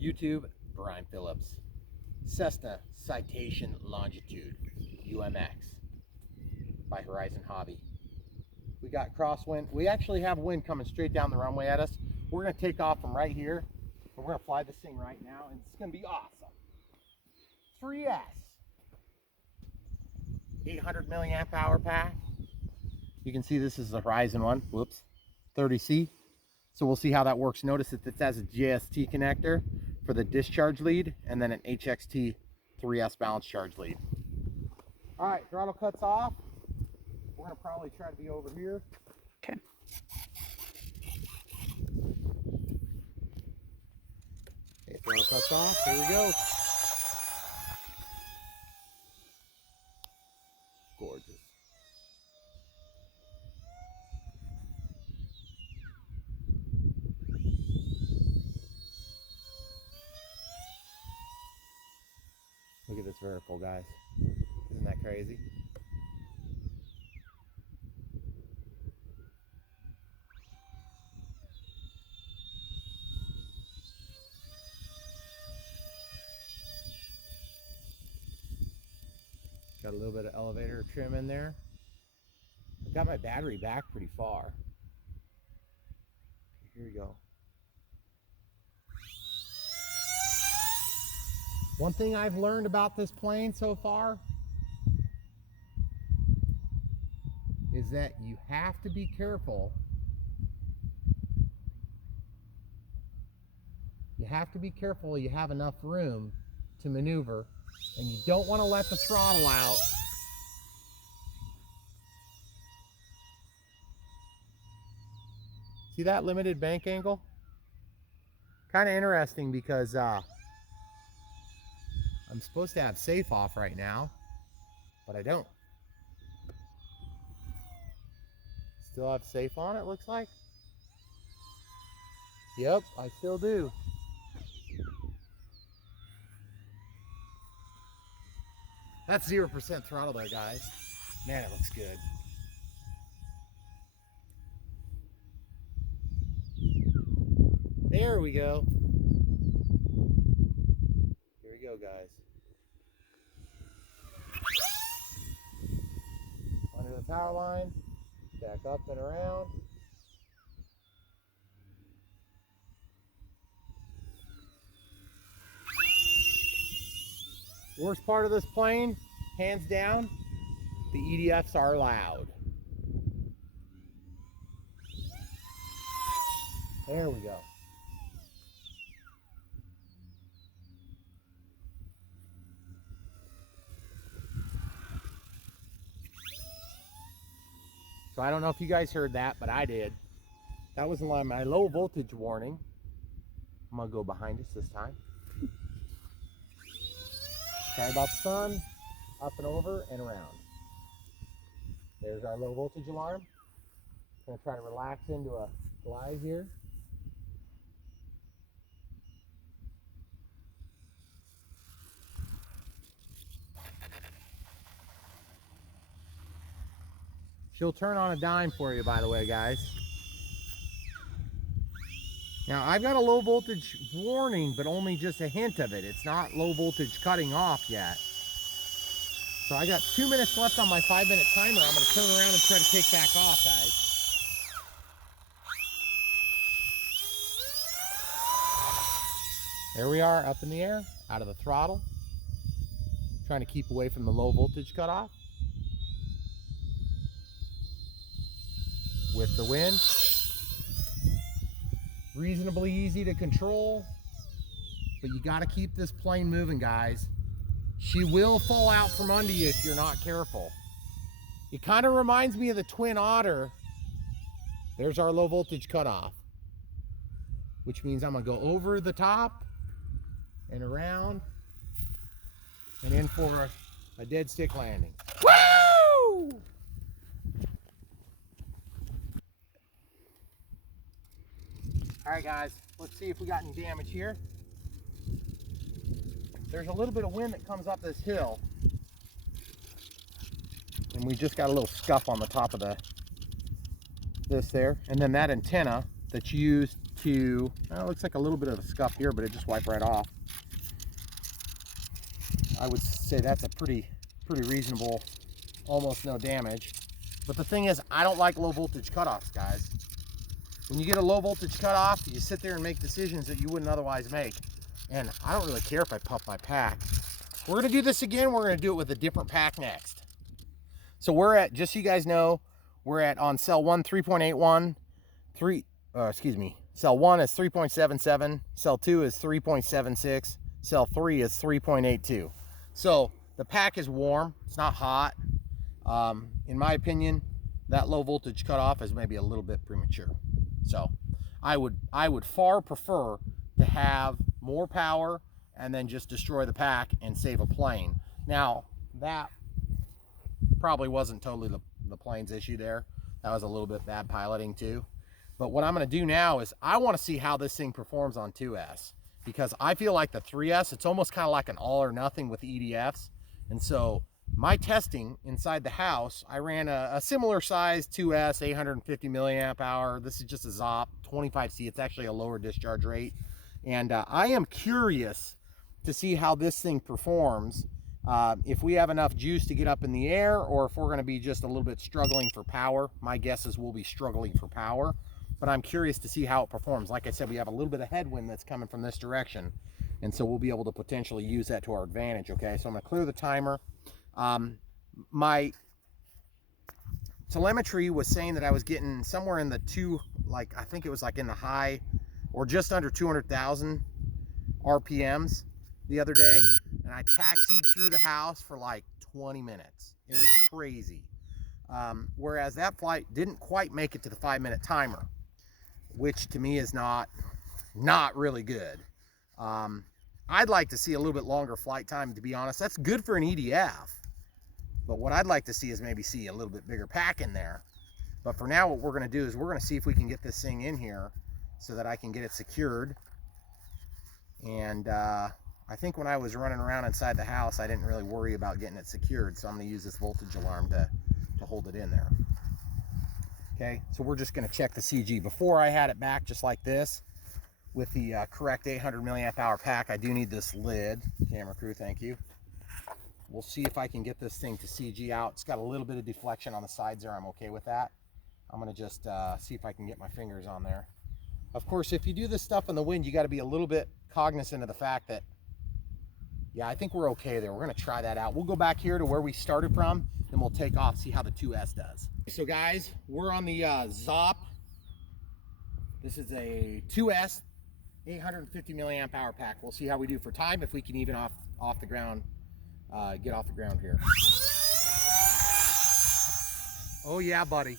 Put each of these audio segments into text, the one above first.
YouTube, Brian Phillips. Cessna Citation Longitude, UMX, by Horizon Hobby. We got crosswind. We actually have wind coming straight down the runway at us. We're going to take off from right here, and we're going to fly this thing right now, and it's going to be awesome. 3S, 800 milliamp hour pack. You can see this is the Horizon one. Whoops, 30C. So we'll see how that works. Notice that this has a JST connector for the discharge lead, and then an HXT 3S balance charge lead. All right, throttle cuts off. We're gonna probably try to be over here. Okay. Okay, throttle cuts off. Here we go. Gorgeous. Look at this vertical, guys. Isn't that crazy? Got a little bit of elevator trim in there. Got my battery back pretty far. Okay, here we go. One thing I've learned about this plane so far is that you have to be careful. You have to be careful you have enough room to maneuver, and you don't want to let the throttle out. See that limited bank angle? Kind of interesting because I'm supposed to have safe off right now, but I don't. Still have safe on, it looks like. Yep, I still do. That's 0% throttle there, guys. Man, it looks good. There we go. Here we go, guys. Under the power line, back up and around. Worst part of this plane, hands down, the EDFs are loud. There we go. So I don't know if you guys heard that, but I did. That was my low voltage warning. I'm gonna go behind us this time. Sorry about the sun. Up and over and around. There's our low voltage alarm. Gonna try to relax into a glide here. She'll turn on a dime for you, by the way, guys. Now, I've got a low voltage warning, but only just a hint of it. It's not low voltage cutting off yet. So I got 2 minutes left on my 5-minute timer. I'm going to turn around and try to kick back off, guys. There we are, up in the air, out of the throttle. Trying to keep away from the low voltage cutoff. With the wind. Reasonably easy to control, but you got to keep this plane moving, guys. She will fall out from under you if you're not careful. It kind of reminds me of the Twin Otter. There's our low voltage cutoff, which means I'm gonna go over the top and around and in for a dead stick landing. Woo! All right, guys, let's see if we got any damage here. There's a little bit of wind that comes up this hill, and we just got a little scuff on the top of this there, and then that antenna that's used to, well, it looks like a little bit of a scuff here, but it just wiped right off. I would say that's a pretty reasonable, almost no damage. But the thing is, I don't like low voltage cutoffs, guys. When you get a low voltage cutoff, you sit there and make decisions that you wouldn't otherwise make. And I don't really care if I pump my pack. We're gonna do this again. We're gonna do it with a different pack next. So we're at, just so you guys know, we're at on cell 1, 3.81, cell 1 is 3.77, cell 2 is 3.76, cell 3 is 3.82. So the pack is warm, it's not hot. In my opinion, that low voltage cutoff is maybe a little bit premature. So I would far prefer to have more power and then just destroy the pack and save a plane. Now, that probably wasn't totally the plane's issue there. That was a little bit bad piloting too. But what I'm gonna do now is I wanna see how this thing performs on 2S, because I feel like the 3S, it's almost kind of like an all or nothing with EDFs. And so my testing inside the house, I ran a similar size 2S, 850 milliamp hour. This is just a ZOP, 25C. It's actually a lower discharge rate. And I am curious to see how this thing performs, if we have enough juice to get up in the air, or if we're going to be just a little bit struggling for power. My guess is we'll be struggling for power, but I'm curious to see how it performs. Like I said, we have a little bit of headwind that's coming from this direction, and so we'll be able to potentially use that to our advantage. Okay, so I'm going to clear the timer. My telemetry was saying that I was getting somewhere in the I think it was like in the high or just under 200,000 RPMs the other day, and I taxied through the house for like 20 minutes. It was crazy. Whereas that flight didn't quite make it to the 5-minute timer, which to me is not really good. I'd like to see a little bit longer flight time, to be honest. That's good for an EDF. But what I'd like to see is maybe see a little bit bigger pack in there. But for now, what we're gonna do is we're gonna see if we can get this thing in here so that I can get it secured. And I think when I was running around inside the house, I didn't really worry about getting it secured. So I'm gonna use this voltage alarm to hold it in there. Okay, so we're just gonna check the CG. Before I had it back just like this with the correct 800 milliamp hour pack, I do need this lid. Camera crew, thank you. We'll see if I can get this thing to CG out. It's got a little bit of deflection on the sides there. I'm okay with that. I'm gonna just see if I can get my fingers on there. Of course, if you do this stuff in the wind, you gotta be a little bit cognizant of the fact that, yeah, I think we're okay there. We're gonna try that out. We'll go back here to where we started from, and we'll take off, see how the 2S does. So guys, we're on the ZOP. This is a 2S 850 milliamp hour pack. We'll see how we do for time, if we can even off the ground, get off the ground here. Oh yeah, buddy.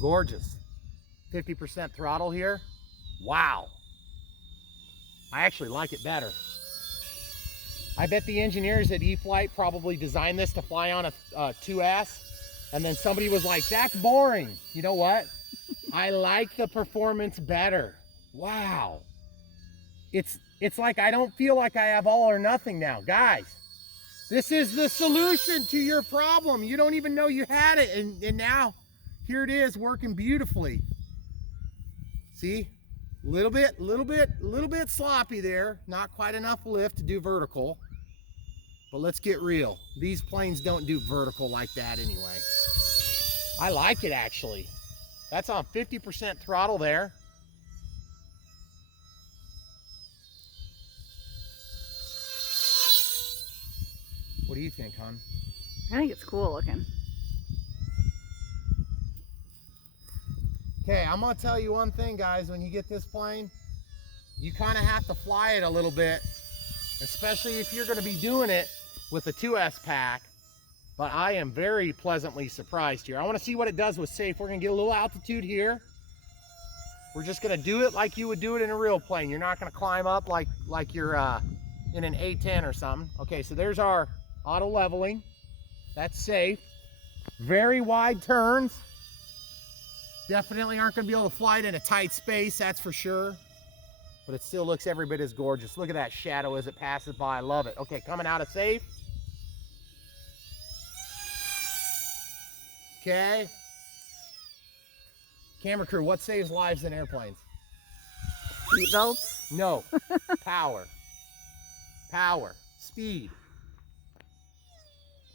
Gorgeous. 50% throttle here. Wow. I actually like it better. I bet the engineers at E-flite probably designed this to fly on a 2S, and then somebody was like, that's boring. You know what? I like the performance better. Wow. It's like I don't feel like I have all or nothing now. Guys, this is the solution to your problem. You don't even know you had it, and now here it is working beautifully. See? Little bit sloppy there. Not quite enough lift to do vertical. But let's get real. These planes don't do vertical like that anyway. I like it actually. That's on 50% throttle there. What do you think, hon? I think it's cool looking. Okay, I'm gonna tell you one thing, guys. When you get this plane, you kind of have to fly it a little bit, especially if you're gonna be doing it with a 2S pack. But I am very pleasantly surprised here. I wanna see what it does with safe. We're gonna get a little altitude here. We're just gonna do it like you would do it in a real plane. You're not gonna climb up like you're in an A-10 or something. Okay, so there's our auto leveling. That's safe. Very wide turns. Definitely aren't gonna be able to fly it in a tight space, that's for sure. But it still looks every bit as gorgeous. Look at that shadow as it passes by, I love it. Okay, coming out of safe. Okay. Camera crew, what saves lives in airplanes? Seat belts. No. Power. Power. Speed.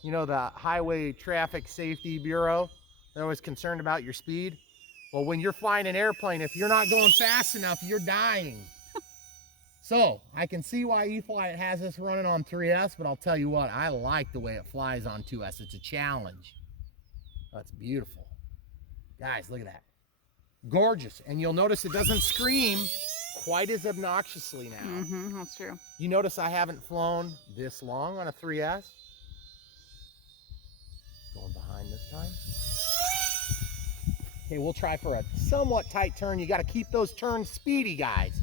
You know, the Highway Traffic Safety Bureau, they're always concerned about your speed. Well, when you're flying an airplane, if you're not going fast enough, you're dying. So, I can see why E-flite has this running on 3S, but I'll tell you what, I like the way it flies on 2S. It's a challenge. That's beautiful. Guys, look at that. Gorgeous. And you'll notice it doesn't scream quite as obnoxiously now. That's true. You notice I haven't flown this long on a 3S. Going behind this time. Okay, we'll try for a somewhat tight turn. You got to keep those turns speedy, guys.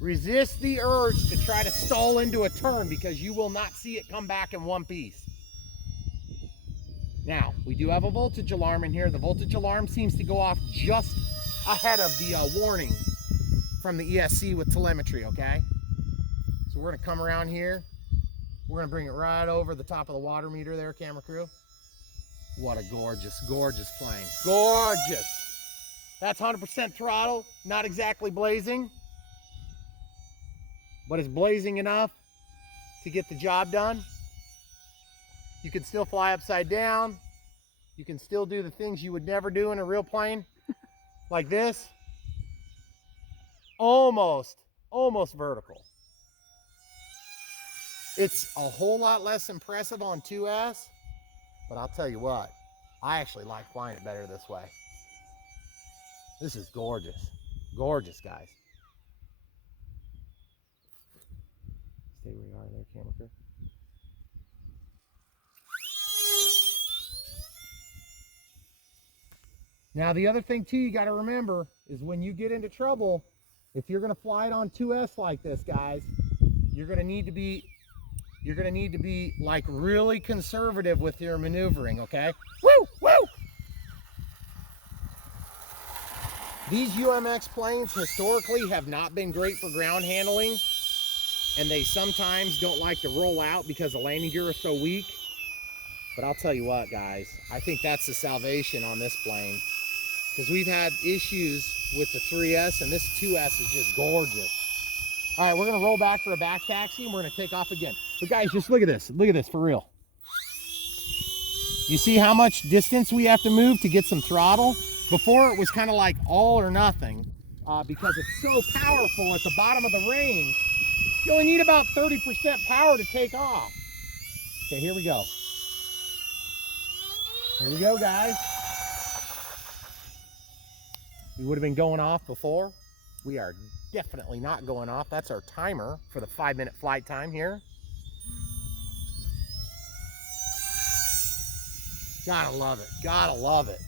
Resist the urge to try to stall into a turn because you will not see it come back in one piece. Now, we do have a voltage alarm in here. The voltage alarm seems to go off just ahead of the warning from the ESC with telemetry, okay? So we're gonna come around here. We're gonna bring it right over the top of the water meter there, camera crew. What a gorgeous, gorgeous plane. Gorgeous. That's 100% throttle, not exactly blazing, but it's blazing enough to get the job done. You can still fly upside down. You can still do the things you would never do in a real plane, like this. Almost vertical. It's a whole lot less impressive on 2S, but I'll tell you what, I actually like flying it better this way. This is gorgeous. Gorgeous, guys. Stay where you are there, camera crew. Now, the other thing too you got to remember is when you get into trouble, if you're going to fly it on 2S like this, guys, you're going to need to be like really conservative with your maneuvering, okay? Woo, woo! These UMX planes historically have not been great for ground handling, and they sometimes don't like to roll out because the landing gear is so weak. But I'll tell you what, guys, I think that's the salvation on this plane, because we've had issues with the 3S, and this 2S is just gorgeous. All right, we're gonna roll back for a back taxi, and we're gonna take off again. But guys, just look at this for real. You see how much distance we have to move to get some throttle? Before it was kind of like all or nothing, because it's so powerful at the bottom of the range. You only need about 30% power to take off. Okay, here we go. Here we go, guys. We would have been going off before. We are definitely not going off. That's our timer for the 5-minute flight time here. Gotta love it. Gotta love it.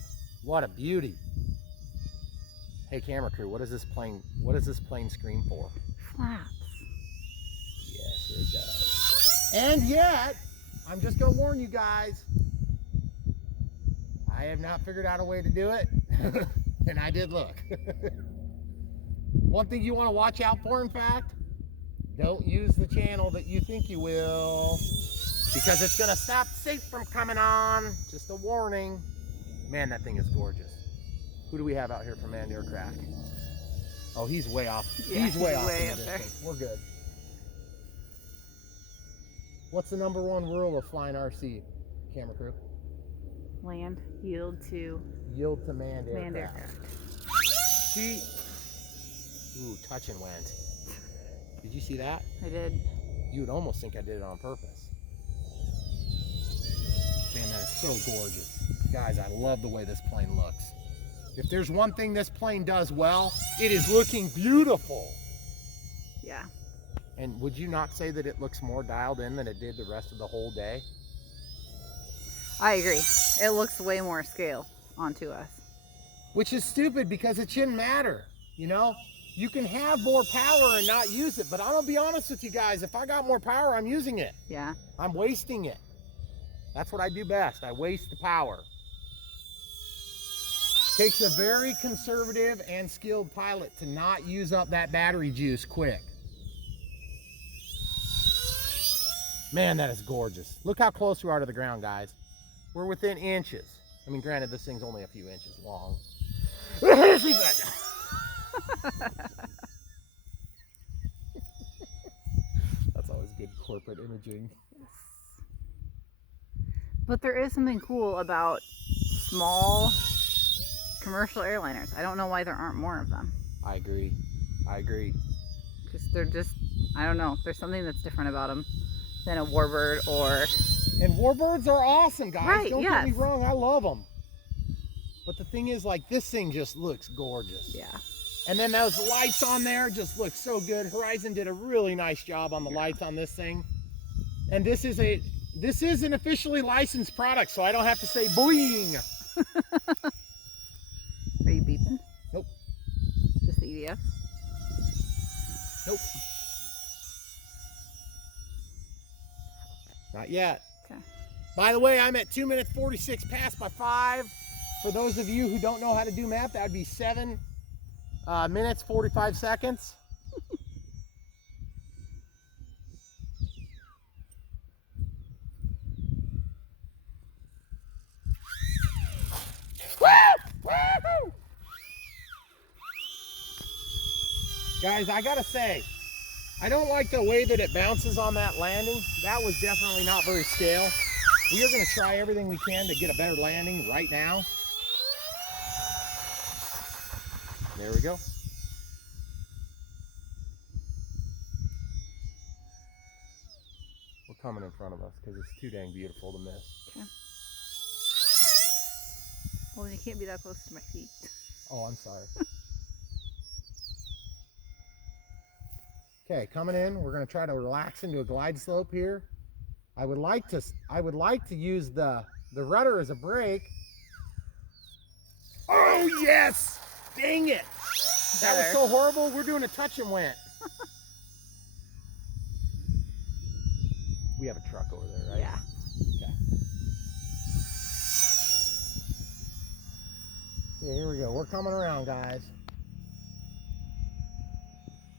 What a beauty. Hey, camera crew, what does this plane scream for? Flaps. Yes, it does. And yet, I'm just gonna warn you guys, I have not figured out a way to do it. And I did look. One thing you want to watch out for, in fact, don't use the channel that you think you will, because it's going to stop safe from coming on. Just a warning. Man, that thing is gorgeous. Who do we have out here for manned aircraft? Oh, he's way off. Yeah, he's way off way in the up there. distance. We're good. What's the #1 rule of flying RC, camera crew? Land, yield to Manned manned aircraft. aircraft. See? Ooh, touch and went. Did you see that? I did. You would almost think I did it on purpose. Man, that is so gorgeous. Guys, I love the way this plane looks. If there's one thing this plane does well, it is looking beautiful. Yeah. And would you not say that it looks more dialed in than it did the rest of the whole day? I agree. It looks way more scale onto us. Which is stupid because it shouldn't matter, you know? You can have more power and not use it, but I'm gonna be honest with you guys, if I got more power, I'm using it. Yeah. I'm wasting it. That's what I do best. I waste the power. Takes a very conservative and skilled pilot to not use up that battery juice quick. Man, that is gorgeous. Look how close we are to the ground, guys. We're within inches. I mean, granted, this thing's only a few inches long. That's always good corporate imaging. But there is something cool about small commercial airliners. I don't know why there aren't more of them. I agree. I agree. They're just, I don't know. There's something that's different about them than a warbird or... And warbirds are awesome, guys. Right, Don't get me yes. wrong. I love them. But the thing is, like, this thing just looks gorgeous. Yeah. And then those lights on there just look so good. Horizon did a really nice job on the lights on this thing. And this is an officially licensed product, so I don't have to say boing. Are you beeping? Nope. Just the EDF? Nope. Not yet. Okay. By the way, I'm at 2 minutes 46 past by 5. For those of you who don't know how to do math, that would be 7 minutes 45 seconds. Guys, I gotta say, I don't like the way that it bounces on that landing. That was definitely not very scale. We are gonna try everything we can to get a better landing right now. There we go. We're coming in front of us because it's too dang beautiful to miss. Okay. Well, you can't be that close to my feet. Oh, I'm sorry. Okay, coming in, we're going to try to relax into a glide slope here. I would like to use the rudder as a brake. Oh yes! Dang it! That was so horrible. We're doing a touch and went. We have a truck over there, right? Yeah. Okay. Yeah, here we go. We're coming around, guys.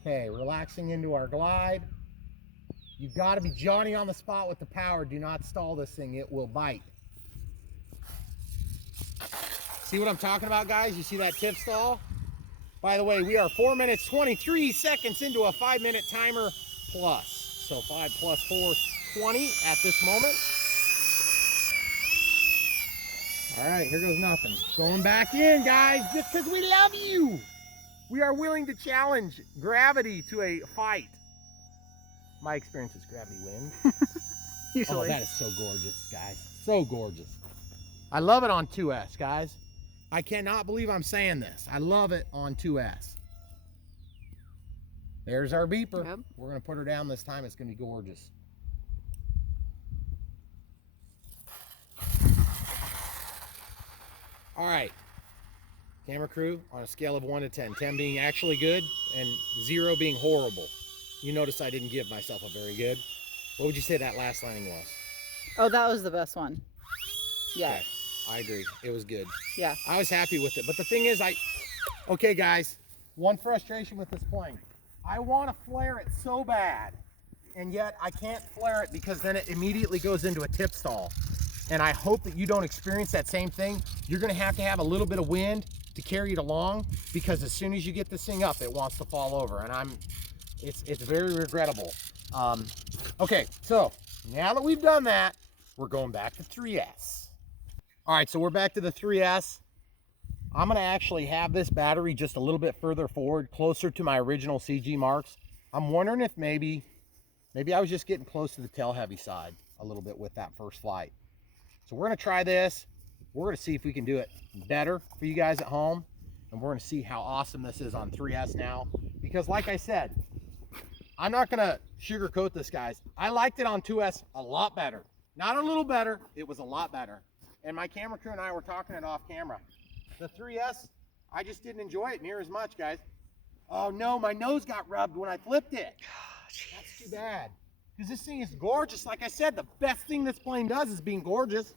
Okay, relaxing into our glide. You've got to be Johnny on the spot with the power. Do not stall this thing. It will bite. See what I'm talking about, guys? You see that tip stall? By the way, we are 4 minutes 23 seconds into a 5-minute timer plus. So 5 plus 4, 20 at this moment. All right, here goes nothing. Going back in, guys, just because we love you. We are willing to challenge gravity to a fight. My experience is gravity wins. Usually. Oh, that is so gorgeous, guys. So gorgeous. I love it on 2S, guys. I cannot believe I'm saying this. I love it on 2S. There's our beeper. Yep. We're going to put her down this time. It's going to be gorgeous. All right. Camera crew, on a scale of 1 to 10, 10 being actually good and 0 being horrible. You notice I didn't give myself a very good. What would you say that last landing was? Oh, that was the best one. Yeah. Okay, I agree. It was good. Yeah. I was happy with it. But the thing is, okay, guys, one frustration with this plane. I want to flare it so bad, and yet I can't flare it because then it immediately goes into a tip stall. And I hope that you don't experience that same thing. You're going to have a little bit of wind to carry it along, because as soon as you get this thing up, it wants to fall over, and it's very regrettable. Okay, so now that we've done that, we're going back to 3S. All right, so we're back to the 3S. I'm gonna actually have this battery just a little bit further forward, closer to my original CG marks. I'm wondering if maybe I was just getting close to the tail heavy side a little bit with that first flight. So we're gonna try this. We're gonna see if we can do it better for you guys at home. And we're gonna see how awesome this is on 3S now. Because like I said, I'm not gonna sugarcoat this, guys. I liked it on 2S a lot better. Not a little better, it was a lot better. And my camera crew and I were talking it off camera. The 3S, I just didn't enjoy it near as much, guys. Oh no, my nose got rubbed when I flipped it. That's too bad. Because this thing is gorgeous. Like I said, the best thing this plane does is being gorgeous.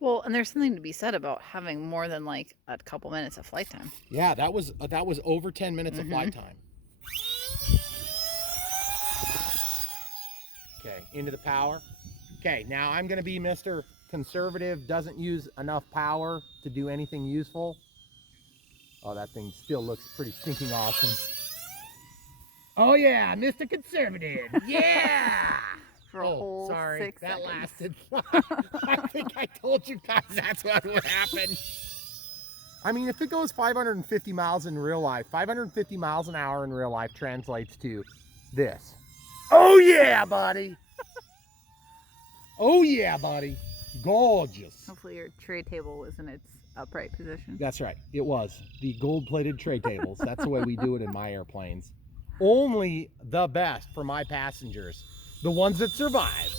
Well, and there's something to be said about having more than like a couple minutes of flight time. Yeah, that was over 10 minutes of flight time. Okay, into the power. Okay, now I'm going to be Mr. Conservative, doesn't use enough power to do anything useful. Oh, that thing still looks pretty stinking awesome. Oh yeah, Mr. Conservative. Yeah. For a whole sorry, 6 that seconds. lasted. I think I told you guys that's what would happen. I mean, if it goes 550 miles in real life, 550 miles an hour in real life translates to this. Oh yeah, buddy. Oh yeah, buddy. Gorgeous. Hopefully your tray table was in its upright position. That's right. It was. The gold-plated tray tables. That's the way we do it in my airplanes. Only the best for my passengers. The ones that survive.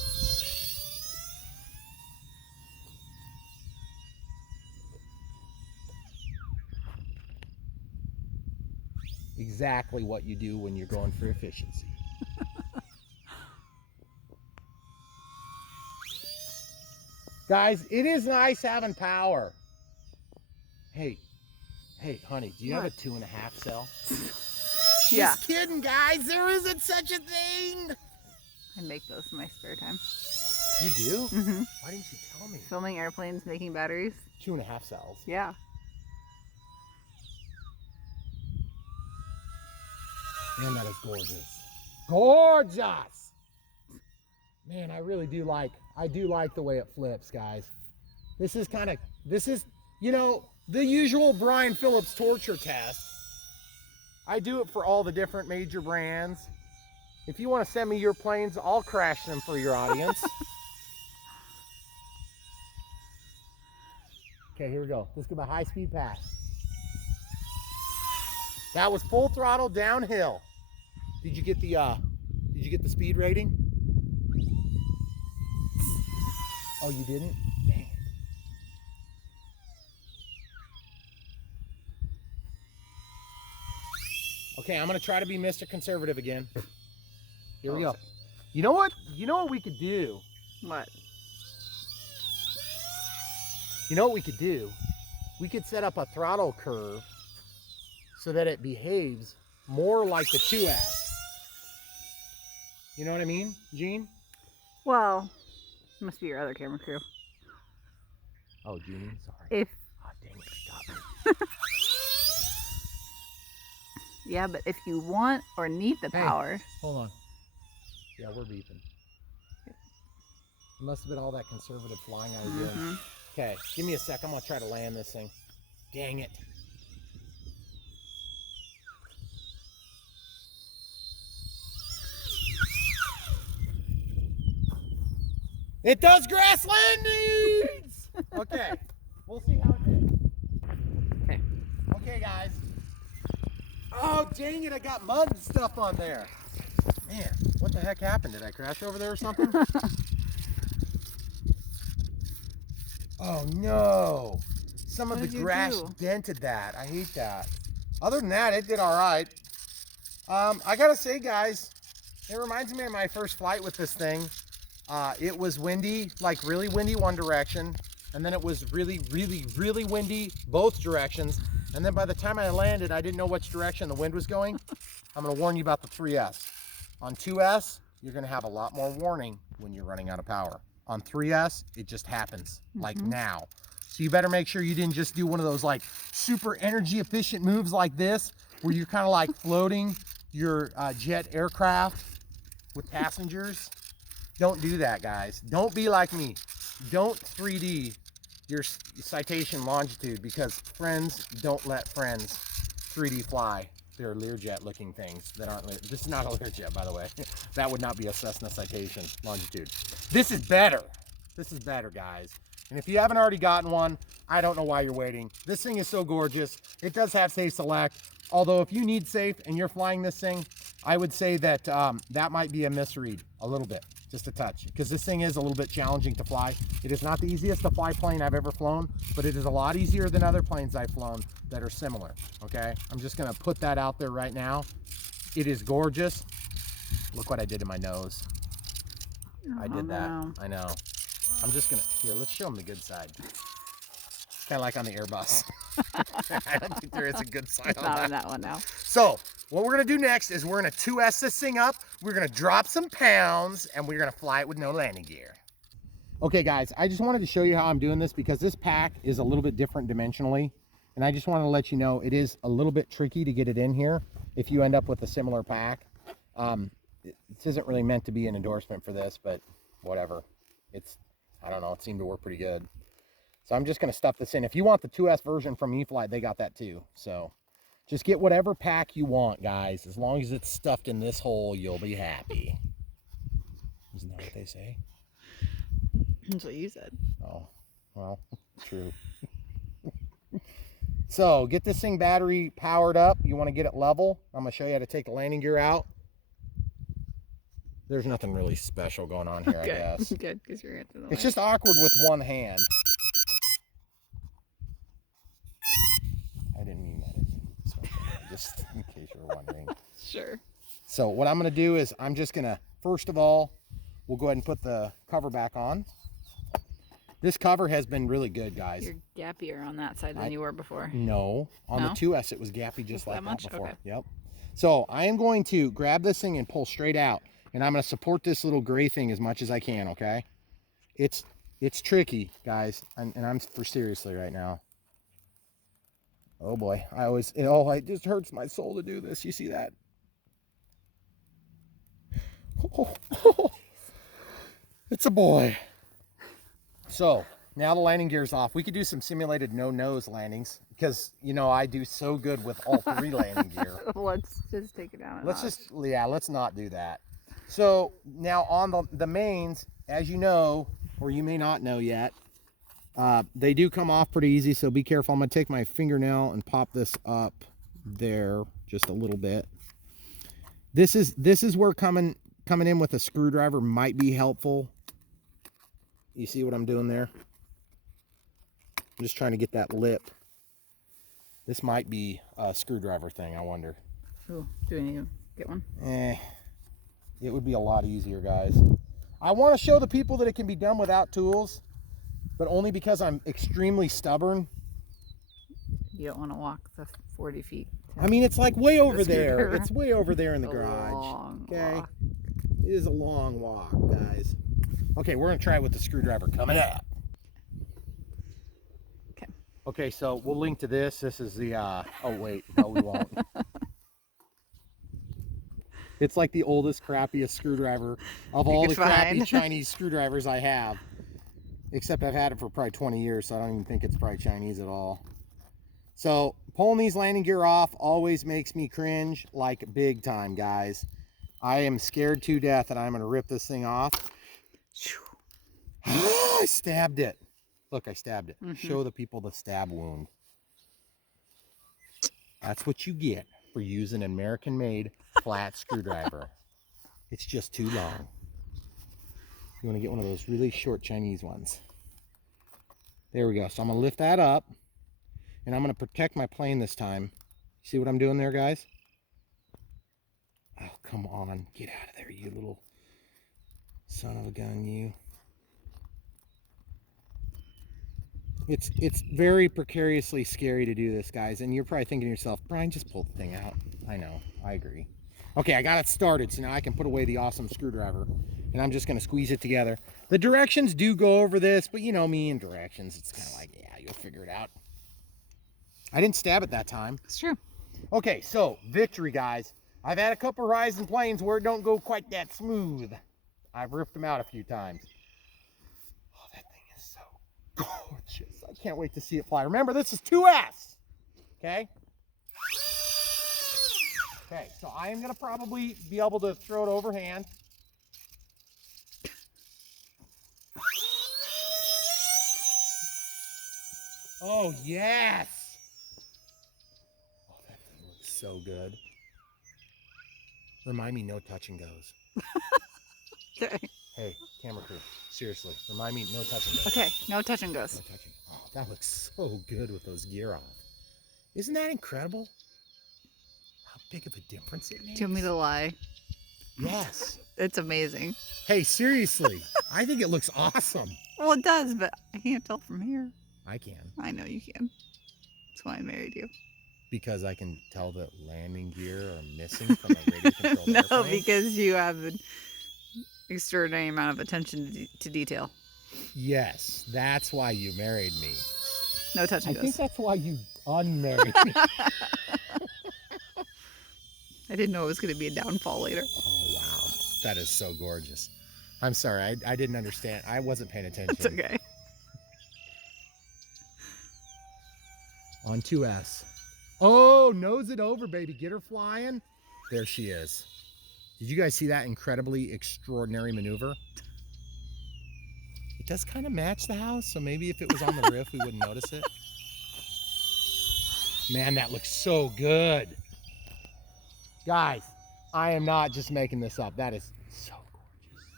Exactly what you do when you're going for efficiency. Guys, it is nice having power. Hey, honey, do you have a 2.5 cell? Yeah. Just kidding, guys. There isn't such a thing. I make those in my spare time. You do? Mm-hmm. Why didn't you tell me? Filming airplanes, making batteries. 2.5 cells. Yeah. Man, that is gorgeous. Gorgeous! Man, I really do like, the way it flips, guys. This is, you know, the usual Brian Phillips torture test. I do it for all the different major brands. If you want to send me your planes, I'll crash them for your audience. Okay, here we go. Let's get my high-speed pass. That was full throttle downhill. Did you get the speed rating? Oh, you didn't? Dang it. Okay, I'm gonna try to be Mr. Conservative again. Here we go. You know what? You know what we could do? What? You know what we could do? We could set up a throttle curve so that it behaves more like the 2S. You know what I mean, Gene? Well, it must be your other camera crew. Oh, Gene, sorry. If Oh, dang it, stop it. yeah, but if you want or need the power. Hold on. Yeah, we're beeping. It must have been all that conservative flying I was doing. Okay, give me a sec. I'm gonna try to land this thing. Dang it. It does grass landings! Okay, we'll see how it is. Okay. Okay, guys. Oh, dang it, I got mud and stuff on there. Man, what the heck happened? Did I crash over there or something? Oh, no. Some of the grass dented that. I hate that. Other than that, it did all right. I gotta say, guys, it reminds me of my first flight with this thing. It was windy, like really windy one direction, and then it was really, really, really windy both directions. And then by the time I landed, I didn't know which direction the wind was going. I'm gonna warn you about the 3S. On 2S, you're gonna have a lot more warning when you're running out of power. On 3S, it just happens, like now. So you better make sure you didn't just do one of those like super energy efficient moves like this, where you're kind of like floating your jet aircraft with passengers. Don't do that, guys. Don't be like me. Don't 3D your Citation Longitude, because friends don't let friends 3D fly. They're Learjet looking things that aren't, this is not a Learjet, by the way. That would not be a Cessna Citation Longitude. This is better. This is better, guys. And if you haven't already gotten one, I don't know why you're waiting. This thing is so gorgeous. It does have safe select. Although if you need safe and you're flying this thing, I would say that that might be a misread a little bit, just a touch, because this thing is a little bit challenging to fly. It is not the easiest to fly plane I've ever flown, but it is a lot easier than other planes I've flown that are similar, okay? I'm just gonna put that out there right now. It is gorgeous. Look what I did to my nose. I did that, I know. I'm just gonna, here, let's show them the good side. Kind of like on the Airbus. I don't think there is a good side on that. Not on that one now. So what we're gonna do next is we're gonna 2S this thing up. We're gonna drop some pounds and we're gonna fly it with no landing gear. Okay guys, I just wanted to show you how I'm doing this because this pack is a little bit different dimensionally. And I just want to let you know, it is a little bit tricky to get it in here if you end up with a similar pack. This isn't really meant to be an endorsement for this, but whatever. I don't know, it seemed to work pretty good. So I'm just going to stuff this in. If you want the 2S version from E-flite, they got that too. So just get whatever pack you want, guys. As long as it's stuffed in this hole, you'll be happy. Isn't that what they say? That's what you said. Oh, well, true. So get this thing battery powered up. You want to get it level. I'm going to show you how to take the landing gear out. There's nothing really special going on here, I guess. Good, because you're into the It's just awkward with one hand. I didn't mean that. Special, just in case you were wondering. Sure. So what I'm going to do is I'm just going to, first of all, we'll go ahead and put the cover back on. This cover has been really good, guys. You're gappier on that side than you were before. No, on No? the 2S it was gappy just like that before. Okay. Yep. So I am going to grab this thing and pull straight out, and I'm going to support this little gray thing as much as I can. Okay. It's tricky, guys, and I'm for seriously right now. Oh boy, it just hurts my soul to do this. You see that? It's a boy. So now the landing gear's off. We could do some simulated no-nose landings because, you know, I do so good with all three landing gear. Let's just take it down. Let's not do that. So now on the mains, as you know, or you may not know yet, they do come off pretty easy. So be careful. I'm going to take my fingernail and pop this up there just a little bit. This is where coming in with a screwdriver might be helpful. You see what I'm doing there? I'm just trying to get that lip. This might be a screwdriver thing, I wonder. Ooh, do we need to get one? It would be a lot easier, guys. I want to show the people that it can be done without tools, but only because I'm extremely stubborn. You don't want to walk the 40 feet. I mean, it's like way over there. It's way over there in the garage. Long okay? walk. It is a long walk, guys. Okay, we're going to try it with the screwdriver coming up. Okay. Okay, so we'll link to this. This is the, oh wait, no we won't. It's like the oldest, crappiest screwdriver of all the crappy Chinese screwdrivers I have. Except I've had it for probably 20 years, so I don't even think it's probably Chinese at all. So pulling these landing gear off always makes me cringe, like big time, guys. I am scared to death that I'm going to rip this thing off. I stabbed it. Look, I stabbed it. Show the people the stab wound. That's what you get for using an American-made flat screwdriver. It's just too long. You want to get one of those really short Chinese ones. There we go. So I'm going to lift that up, and I'm going to protect my plane this time. See what I'm doing there, guys? Oh, come on. Get out of there, you little son of a gun, you. It's very precariously scary to do this, guys, and you're probably thinking to yourself, Brian, just pull the thing out. I know, I agree. Okay, I got it started, so now I can put away the awesome screwdriver, and I'm just going to squeeze it together. The directions do go over this, but you know me and directions, it's kind of like, yeah, you'll figure it out. I didn't stab it that time. It's true. Okay, so victory, guys. I've had a couple Horizon planes where it don't go quite that smooth. I've ripped them out a few times. Oh, that thing is so gorgeous. I can't wait to see it fly. Remember, this is 2S. Okay? Okay, so I am going to probably be able to throw it overhand. Oh, yes. Oh, that thing looks so good. Remind me, no touch and goes. Okay. Hey, camera crew, seriously, remind me, no touch and goes. Okay, no touch and goes. No touching. Oh, that looks so good with those gear on. Isn't that incredible? How big of a difference it makes? Do you want me to lie? Yes. It's amazing. Hey, seriously, I think it looks awesome. Well, it does, but I can't tell from here. I can. I know you can. That's why I married you. Because I can tell that landing gear are missing from a radio controlled No, airplane? because you have an extraordinary amount of attention to detail. Yes, that's why you married me. No touch and I goes. think that's why you Unmarried. I didn't know it was going to be a downfall later. Oh, wow. That is so gorgeous. I'm sorry. I didn't understand. I wasn't paying attention. It's okay. On 2S. Oh, nose it over, baby. Get her flying. There she is. Did you guys see that incredibly extraordinary maneuver? It does kind of match the house, so maybe if it was on the roof, we wouldn't notice it. Man, that looks so good. Guys, I am not just making this up. That is so gorgeous.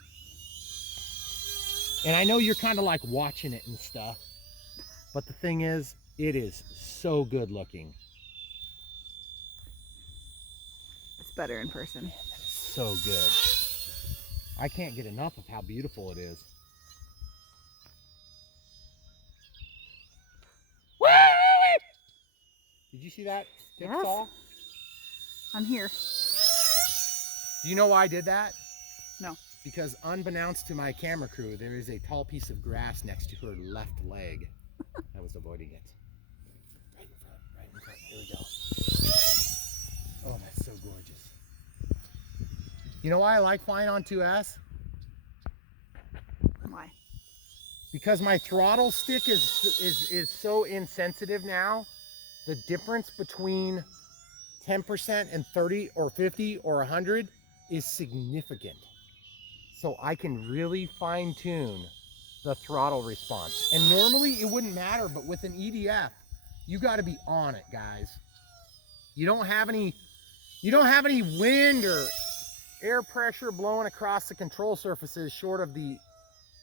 And I know you're kind of like watching it and stuff, but the thing is, it is so good looking. It's better in person. Man, that is so good. I can't get enough of how beautiful it is. Did you see that tip Yes. stall? I'm here. Do you know why I did that? No. Because unbeknownst to my camera crew, there is a tall piece of grass next to her left leg. I was avoiding it. Right in front, right in front. Here we go. Oh, that's so gorgeous. You know why I like flying on 2S? Why? Because my throttle stick is so insensitive now. The difference between 10% and 30 or 50 or 100 is significant. So I can really fine tune the throttle response. And normally it wouldn't matter, but with an EDF, you got to be on it, guys. You don't have any wind or air pressure blowing across the control surfaces short of the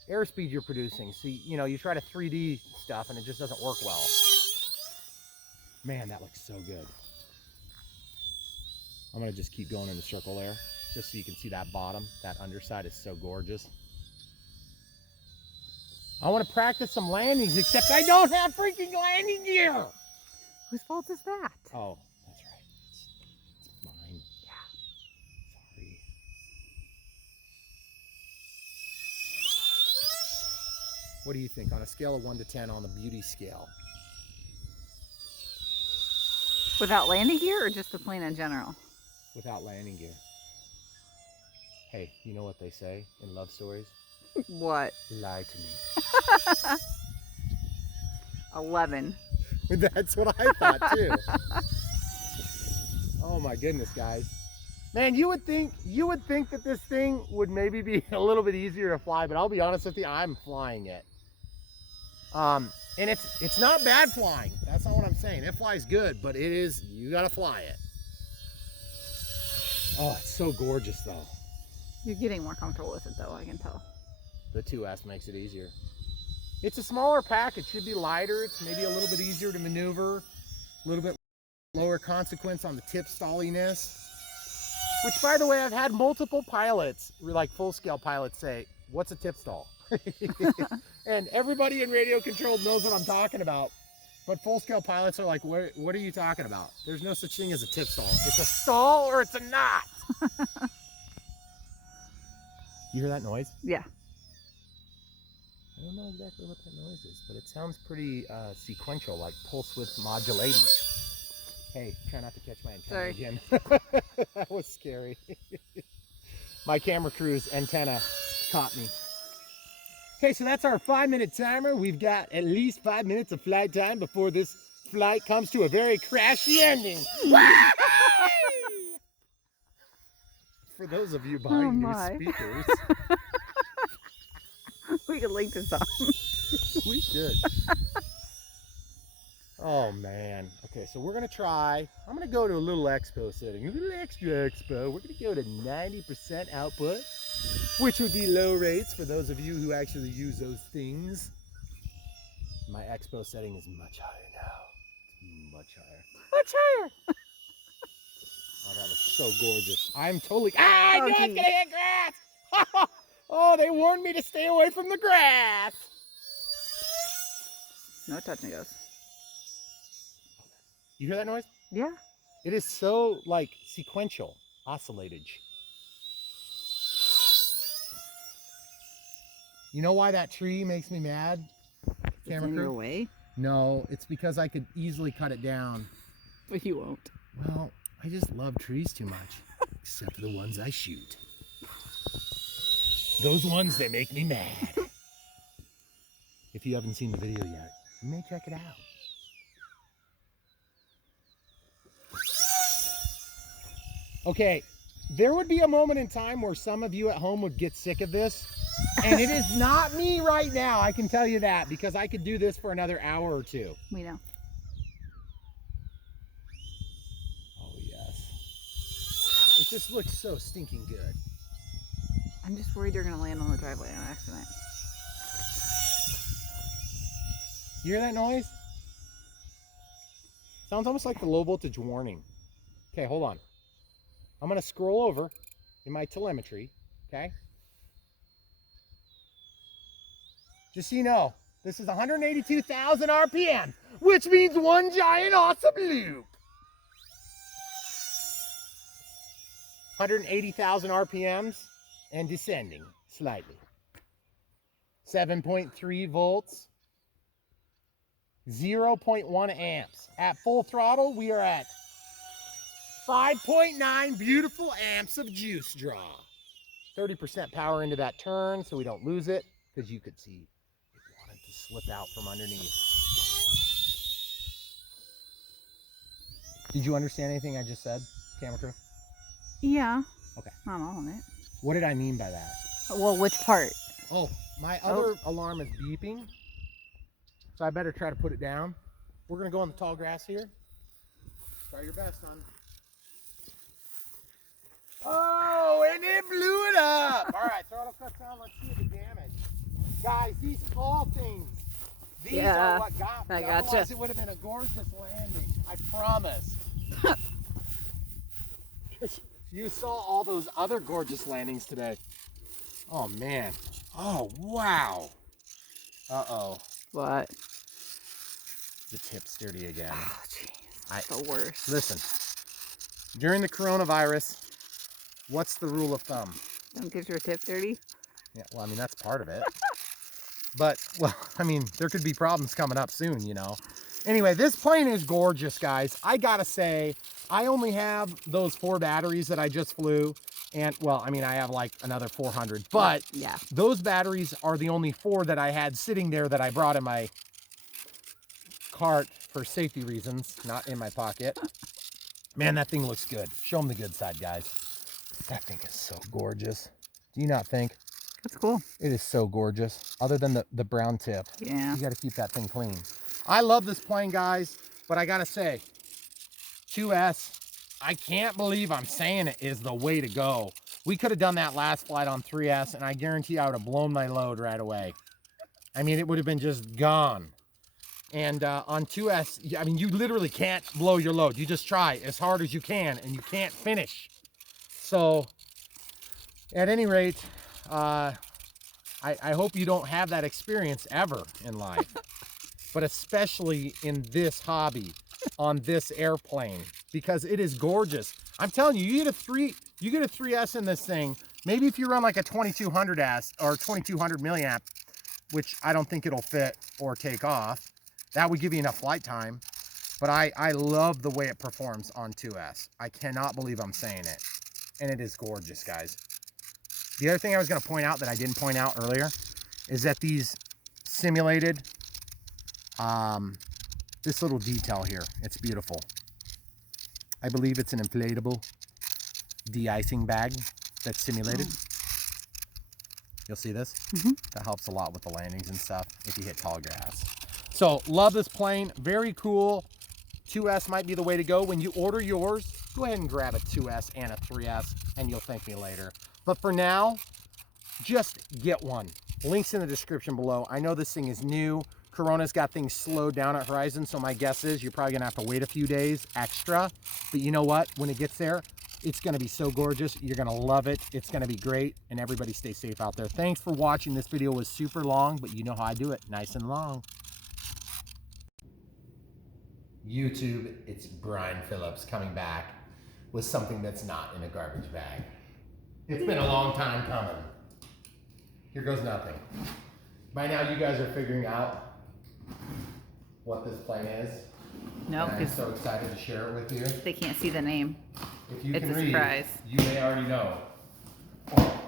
airspeed you're producing. So, you know, you try to 3D stuff and it just doesn't work well. Man, that looks so good. I'm gonna just keep going in the circle there, just so you can see that bottom. That underside is so gorgeous. I wanna practice some landings, except I don't have freaking landing gear. Whose fault is that? Oh, that's right. It's mine. Yeah. Sorry. What do you think on a scale of 1 to 10 on the beauty scale? Without landing gear or just the plane in general? Without landing gear. Hey, you know what they say in love stories? What? Lie to me. 11. That's what I thought too. Oh my goodness, guys. Man, you would think that this thing would maybe be a little bit easier to fly, but I'll be honest with you, I'm flying it. And it's not bad flying. That's not what I'm saying. It flies good, but it is, you gotta fly it. Oh, it's so gorgeous though. You're getting more comfortable with it though, I can tell. The 2S makes it easier. It's a smaller pack. It should be lighter. It's maybe a little bit easier to maneuver. A little bit lower consequence on the tip stalliness. Which, by the way, I've had multiple pilots, like full-scale pilots, say, "What's a tip stall?" And everybody in radio control knows what I'm talking about. But full-scale pilots are like, what are you talking about? There's no such thing as a tip stall. It's a stall or it's a knot. You hear that noise? Yeah. I don't know exactly what that noise is, but it sounds pretty sequential, like pulse width modulating. Hey, try not to catch my antenna Sorry. again. That was scary. My camera crew's antenna caught me. Okay, so that's our 5-minute timer. We've got at least 5 minutes of flight time before this flight comes to a very crashy ending. For those of you buying new speakers. We could link this up. We should. Oh man. Okay, so we're gonna try. I'm gonna go to a little expo setting, a little extra expo. We're gonna go to 90% output, which would be low rates for those of you who actually use those things. My expo setting is much higher now. It's much higher. Much higher. Oh, that looks so gorgeous. I'm totally. I know it's geez. gonna hit grass. Oh, they warned me to stay away from the grass. No touch and goes. You hear that noise? Yeah. It is so like sequential, oscillatage. You know why that tree makes me mad? It's in your way. No, it's because I could easily cut it down. But you won't. Well, I just love trees too much. Except for the ones I shoot. Those ones that make me mad. If you haven't seen the video yet, you may check it out. Okay, there would be a moment in time where some of you at home would get sick of this. And it is not me right now, I can tell you that, because I could do this for another hour or two. We know. Oh, yes. It just looks so stinking good. I'm just worried you're going to land on the driveway on accident. You hear that noise? Sounds almost like the low voltage warning. Okay, hold on. I'm going to scroll over in my telemetry, okay? Just so you know, this is 182,000 RPM, which means one giant awesome loop. 180,000 RPMs and descending slightly. 7.3 volts, 0.1 amps. At full throttle, we are at 5.9 beautiful amps of juice draw. 30% power into that turn so we don't lose it, because you could see it wanted to slip out from underneath. Did you understand anything I just said, camera crew? Yeah. Okay. Not all of it. What did I mean by that? Well, which part? Oh, my other alarm is beeping, so I better try to put it down. We're going to go on the tall grass here. Try your best, son. Oh, and it blew it up. All right, throttle cuts on. Let's see the damage. Guys, these small things, these are what got me. I gotcha. Otherwise, it would have been a gorgeous landing. I promise. You saw all those other gorgeous landings today. Oh, man. Oh, wow. Uh-oh. What? The tip's dirty again. Oh, jeez. The worst. Listen, during the coronavirus, what's the rule of thumb? Don't get your tip dirty. Yeah, well, I mean, that's part of it. But, well, I mean, there could be problems coming up soon, you know. Anyway, this plane is gorgeous, guys. I gotta say, I only have those 4 batteries that I just flew. And, well, I mean, I have like another 400. But yeah, those batteries are the only 4 that I had sitting there that I brought in my cart for safety reasons, not in my pocket. Man, that thing looks good. Show them the good side, guys. That thing is so gorgeous. Do you not think? that's cool. It is so gorgeous. Other than the brown tip. Yeah. You got to keep that thing clean. I love this plane, guys, but I got to say, 2S, I can't believe I'm saying it, is the way to go. We could have done that last flight on 3S, and I guarantee I would have blown my load right away. I mean, it would have been just gone. And on 2S, I mean, you literally can't blow your load. You just try as hard as you can, and you can't finish. So, at any rate, I hope you don't have that experience ever in life. But especially in this hobby, on this airplane, because it is gorgeous. I'm telling you, you get a 3S in this thing. Maybe if you run like a 2200S or 2200 milliamp, which I don't think it'll fit or take off, that would give you enough flight time. But I love the way it performs on 2S. I cannot believe I'm saying it. And it is gorgeous, guys. The other thing I was going to point out that I didn't point out earlier is that these simulated, this little detail here, it's beautiful. I believe it's an inflatable de-icing bag that's simulated. You'll see this. That helps a lot with the landings and stuff if you hit tall grass. So love this plane, very cool. 2S might be the way to go. When you order yours, go ahead and grab a 2S and a 3S and you'll thank me later. But for now, just get one. Links in the description below. I know this thing is new. Corona's got things slowed down at Horizon, so my guess is you're probably gonna have to wait a few days extra. But you know what? When it gets there, it's gonna be so gorgeous. You're gonna love it. It's gonna be great, and everybody stay safe out there. Thanks for watching. This video was super long, but you know how I do it, nice and long. YouTube, it's Brian Phillips coming back with something that's not in a garbage bag. It's been a long time coming. Here goes nothing. By now you guys are figuring out what this plane is? No, And I'm because so excited to share it with you. they can't see the name. If you It's can a read, surprise. you may already know.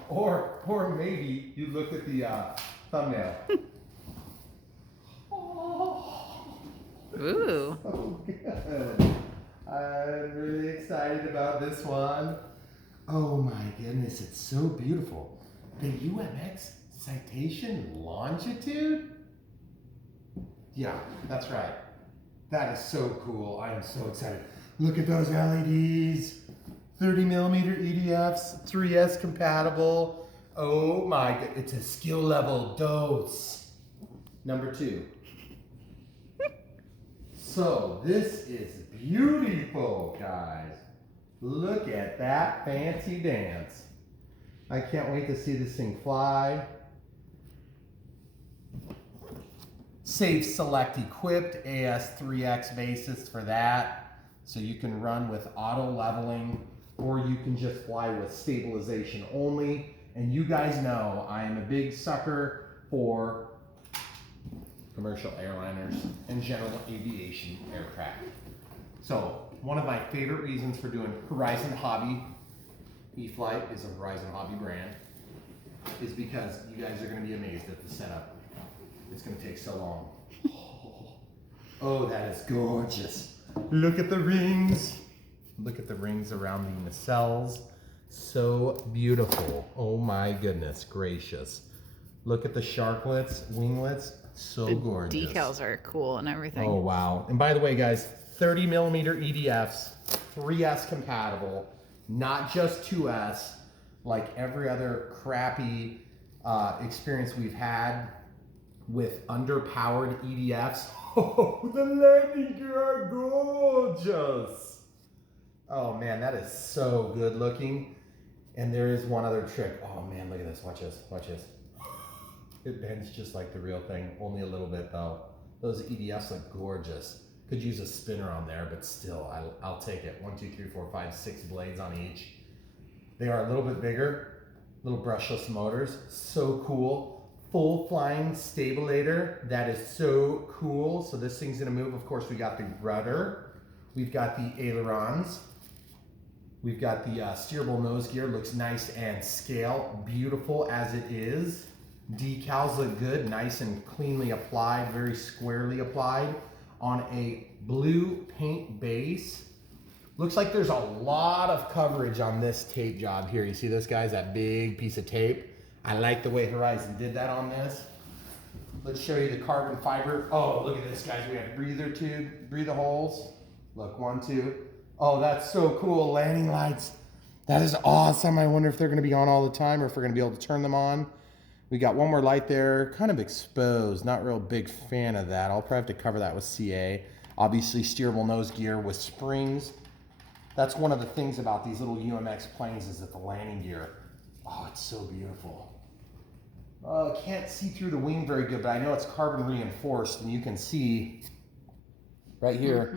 Or maybe you looked at the thumbnail. Ooh. So good. I'm really excited about this one. Oh my goodness, it's so beautiful. The UMX Citation Longitude? Yeah, that's right. That is so cool. I am so excited. Look at those LEDs. 30mm EDFs, 3S compatible. Oh my god, it's a skill level dose. Number 2. So this is beautiful, guys. Look at that fancy dance. I can't wait to see this thing fly. Safe Select Equipped AS3X basis for that. So you can run with auto leveling, or you can just fly with stabilization only. And you guys know I am a big sucker for commercial airliners and general aviation aircraft. So one of my favorite reasons for doing Horizon Hobby, E-flite is a Horizon Hobby brand, is because you guys are going to be amazed at the setup. It's going to take so long. Oh, that is gorgeous. Look at the rings. Look at the rings around the nacelles. So beautiful. Oh my goodness gracious. Look at the sharklets, winglets. So gorgeous. Decals are cool and everything. Oh wow. And by the way, guys, 30mm EDFs, 3S compatible, not just 2S, like every other crappy experience we've had with underpowered EDFs. Oh, the landing gear are gorgeous. Oh man, that is so good looking. And there is one other trick. Oh man, look at this. Watch this. Watch this. It bends just like the real thing, only a little bit though. Those EDFs look gorgeous. Could use a spinner on there, but still, I'll take it. 1, 2, 3, 4, 5, 6 blades on each. They are a little bit bigger, little brushless motors. So cool. Full flying stabilator. That is so cool. So this thing's gonna move. Of course, we got the rudder. We've got the ailerons. We've got the steerable nose gear. Looks nice and scale. Beautiful as it is. Decals look good, nice and cleanly applied, very squarely applied on a blue paint base. Looks like there's a lot of coverage on this tape job here. You see this, guys, that big piece of tape? I like the way Horizon did that on this. Let's show you the carbon fiber. Oh, look at this, guys. We have breather holes. Look, 1, 2. Oh, that's so cool. Landing lights. That is awesome. I wonder if they're gonna be on all the time or if we're gonna be able to turn them on. We got one more light there, kind of exposed. Not real big fan of that. I'll probably have to cover that with CA. Obviously steerable nose gear with springs. That's one of the things about these little UMX planes is that the landing gear, oh, it's so beautiful. I can't see through the wing very good, but I know it's carbon reinforced and you can see right here,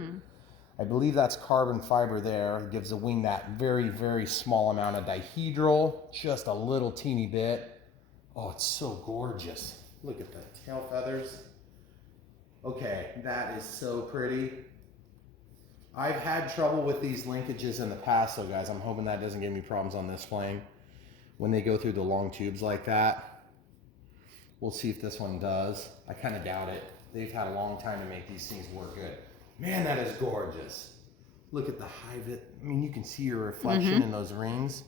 I believe that's carbon fiber there. It gives the wing that very, very small amount of dihedral, just a little teeny bit. Oh, it's so gorgeous. Look at the tail feathers. Okay, that is so pretty. I've had trouble with these linkages in the past, though, guys. I'm hoping that doesn't give me problems on this plane when they go through the long tubes like that. We'll see if this one does. I kind of doubt it. They've had a long time to make these things work good. Man, that is gorgeous. Look at the high vis. I mean, you can see your reflection in those rings.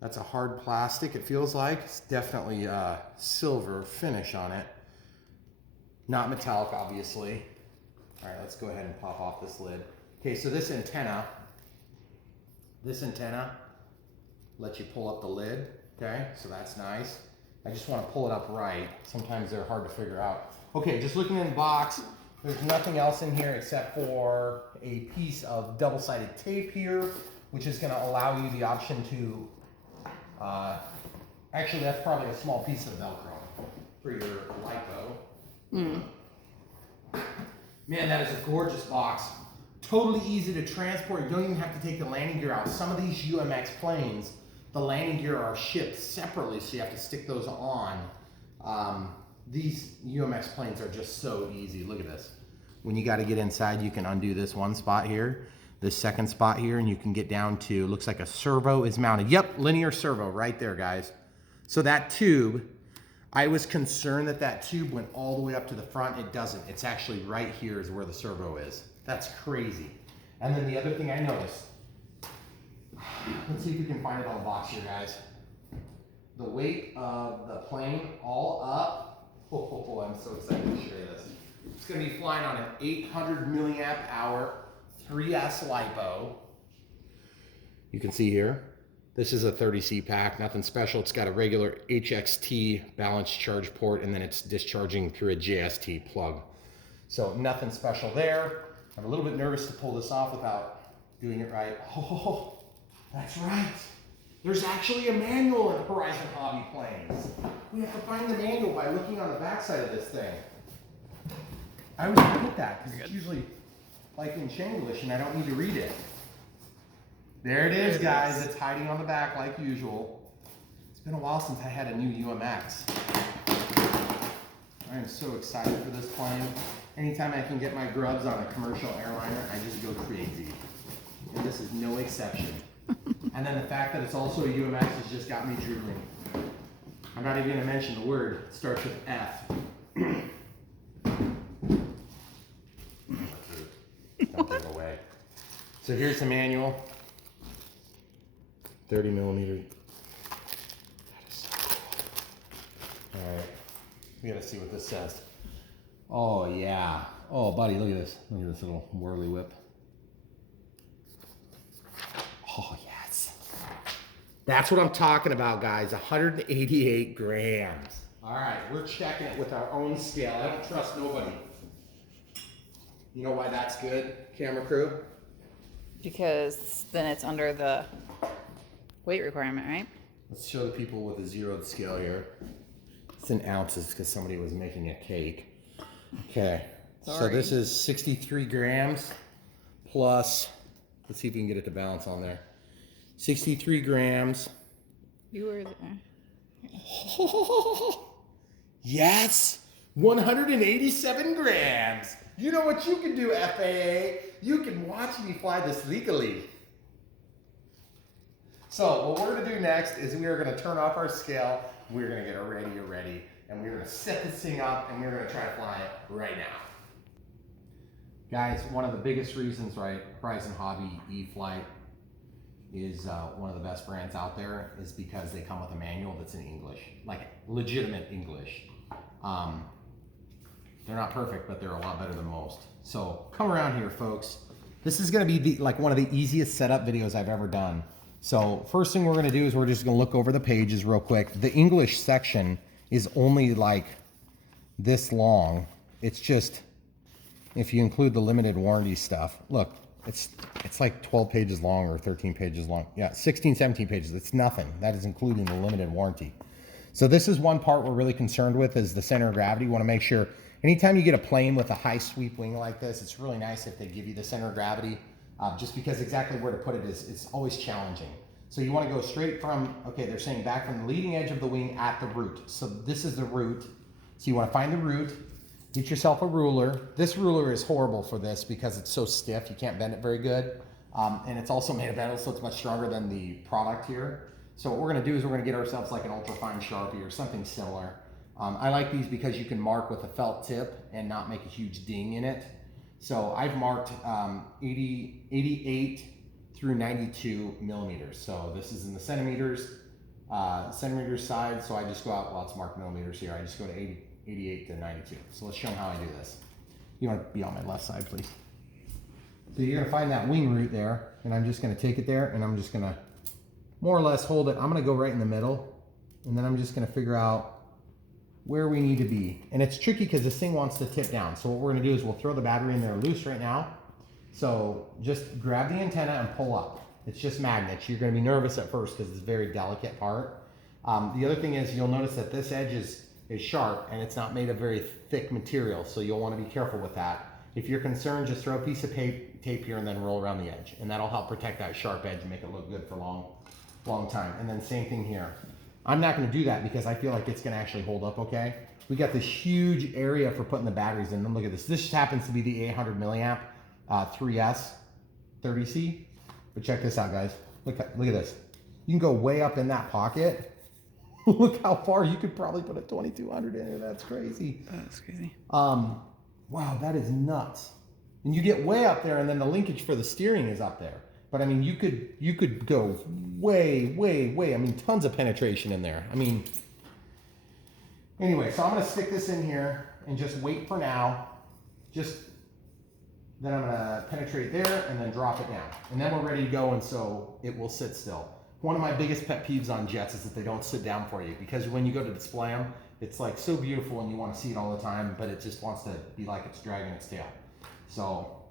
That's a hard plastic, it feels like. It's definitely a silver finish on it. Not metallic, obviously. All right, let's go ahead and pop off this lid. Okay, so this antenna lets you pull up the lid, okay? So that's nice. I just want to pull it up right. Sometimes they're hard to figure out. Okay, just looking in the box, there's nothing else in here except for a piece of double-sided tape here, which is going to allow you the option to actually, that's probably a small piece of Velcro for your LiPo. Man, that is a gorgeous box. Totally easy to transport. You don't even have to take the landing gear out. Some of these UMX planes, the landing gear are shipped separately, so you have to stick those on. These UMX planes are just so easy. Look at this. when you got to get inside, you can undo this one spot here, this second spot here, and you can get down to, looks like a servo is mounted. Yep, linear servo right there, guys. So that tube, I was concerned that that tube went all the way up to the front. It doesn't. It's actually right here is where the servo is. That's crazy. And then the other thing I noticed, let's see if we can find it on the box here, guys. The weight of the plane all up. Oh, I'm so excited to show you this. It's going to be flying on an 800 milliamp hour 3S LiPo. You can see here. This is a 30C pack, nothing special. It's got a regular HXT balanced charge port, and then it's discharging through a JST plug. So nothing special there. I'm a little bit nervous to pull this off without doing it right. Oh, that's right. There's actually a manual in Horizon Hobby planes. We have to find the manual by looking on the backside of this thing. I always forget that because it's usually like in Chinglish and I don't need to read it. There it is, guys. It's hiding on the back like usual. It's been a while since I had a new UMX. I am so excited for this plane. Anytime I can get my grubs on a commercial airliner, I just go crazy. And this is no exception. And then the fact that it's also a UMX has just got me drooling. I'm not even going to mention the word. It starts with F. Don't give it away. So here's the manual. 30 millimeter. That is so cool. All right. We got to see what this says. Oh, yeah. Oh, buddy, look at this. Look at this little whirly whip. Oh, yes. That's what I'm talking about, guys. 188 grams. All right, we're checking it with our own scale. I don't trust nobody. You know why that's good, camera crew? Because then it's under the weight requirement, right? Let's show the people with a zeroed scale here. It's in ounces because somebody was making a cake. Okay, so this is 63 grams plus, let's see if we can get it to balance on there. 63 grams. You were there. Yes, 187 grams. You know what you can do, FAA? You can watch me fly this legally. So what we're gonna do next is we are gonna turn off our scale. We're gonna get our radio ready, and we're gonna set this thing up, and we're gonna try to fly it right now. Guys, one of the biggest reasons, right, Horizon Hobby E-flite is one of the best brands out there is because they come with a manual that's in English, like legitimate English. They're not perfect, but they're a lot better than most. So come around here, folks. This is gonna be like one of the easiest setup videos I've ever done. So first thing we're gonna do is we're just gonna look over the pages real quick. The English section is only like this long. It's just, if you include the limited warranty stuff, look, it's like 12 pages long or 13 pages long. Yeah, 16, 17 pages, it's nothing. That is including the limited warranty. So this is one part we're really concerned with is the center of gravity. You wanna make sure, anytime you get a plane with a high sweep wing like this, it's really nice if they give you the center of gravity, just because exactly where to put it is it's always challenging. So you want to go straight from, okay, they're saying back from the leading edge of the wing at the root. So this is the root. So you want to find the root, get yourself a ruler. This ruler is horrible for this because it's so stiff, you can't bend it very good. And it's also made of metal, so it's much stronger than the product here. So what we're going to do is we're going to get ourselves like an ultrafine Sharpie or something similar. I like these because you can mark with a felt tip and not make a huge ding in it. So I've marked 88 through 92 millimeters. So this is in the centimeters side. So I just go out, well, it's marked millimeters here. I just go to 88 to 92. So let's show them how I do this. You want to be on my left side, please. So you're gonna find that wing root there, and I'm just gonna take it there, and I'm just gonna more or less hold it. I'm gonna go right in the middle, and then I'm just gonna figure out where we need to be. And it's tricky because this thing wants to tip down. So what we're gonna do is we'll throw the battery in there loose right now. So just grab the antenna and pull up. It's just magnets. You're gonna be nervous at first because it's a very delicate part. The other thing is you'll notice that this edge is sharp and it's not made of very thick material. So you'll wanna be careful with that. If you're concerned, just throw a piece of tape here and then roll around the edge. And that'll help protect that sharp edge and make it look good for a long time. And then same thing here. I'm not gonna do that because I feel like it's gonna actually hold up okay. We got this huge area for putting the batteries in. And look at this. This just happens to be the 800 milliamp 3S 30C. But check this out, guys. Look at this. You can go way up in that pocket. Look how far you could probably put a 2200 in here. That's crazy. That's crazy. Wow, that is nuts. And you get way up there, and then the linkage for the steering is up there. But I mean, you could go way, way, way. I mean, tons of penetration in there. I mean, anyway, so I'm gonna stick this in here and just wait for now. Then I'm gonna penetrate there and then drop it down. And then we're ready to go, and so it will sit still. One of my biggest pet peeves on jets is that they don't sit down for you, because when you go to display them, it's like so beautiful and you want to see it all the time, but it just wants to be like it's dragging its tail. So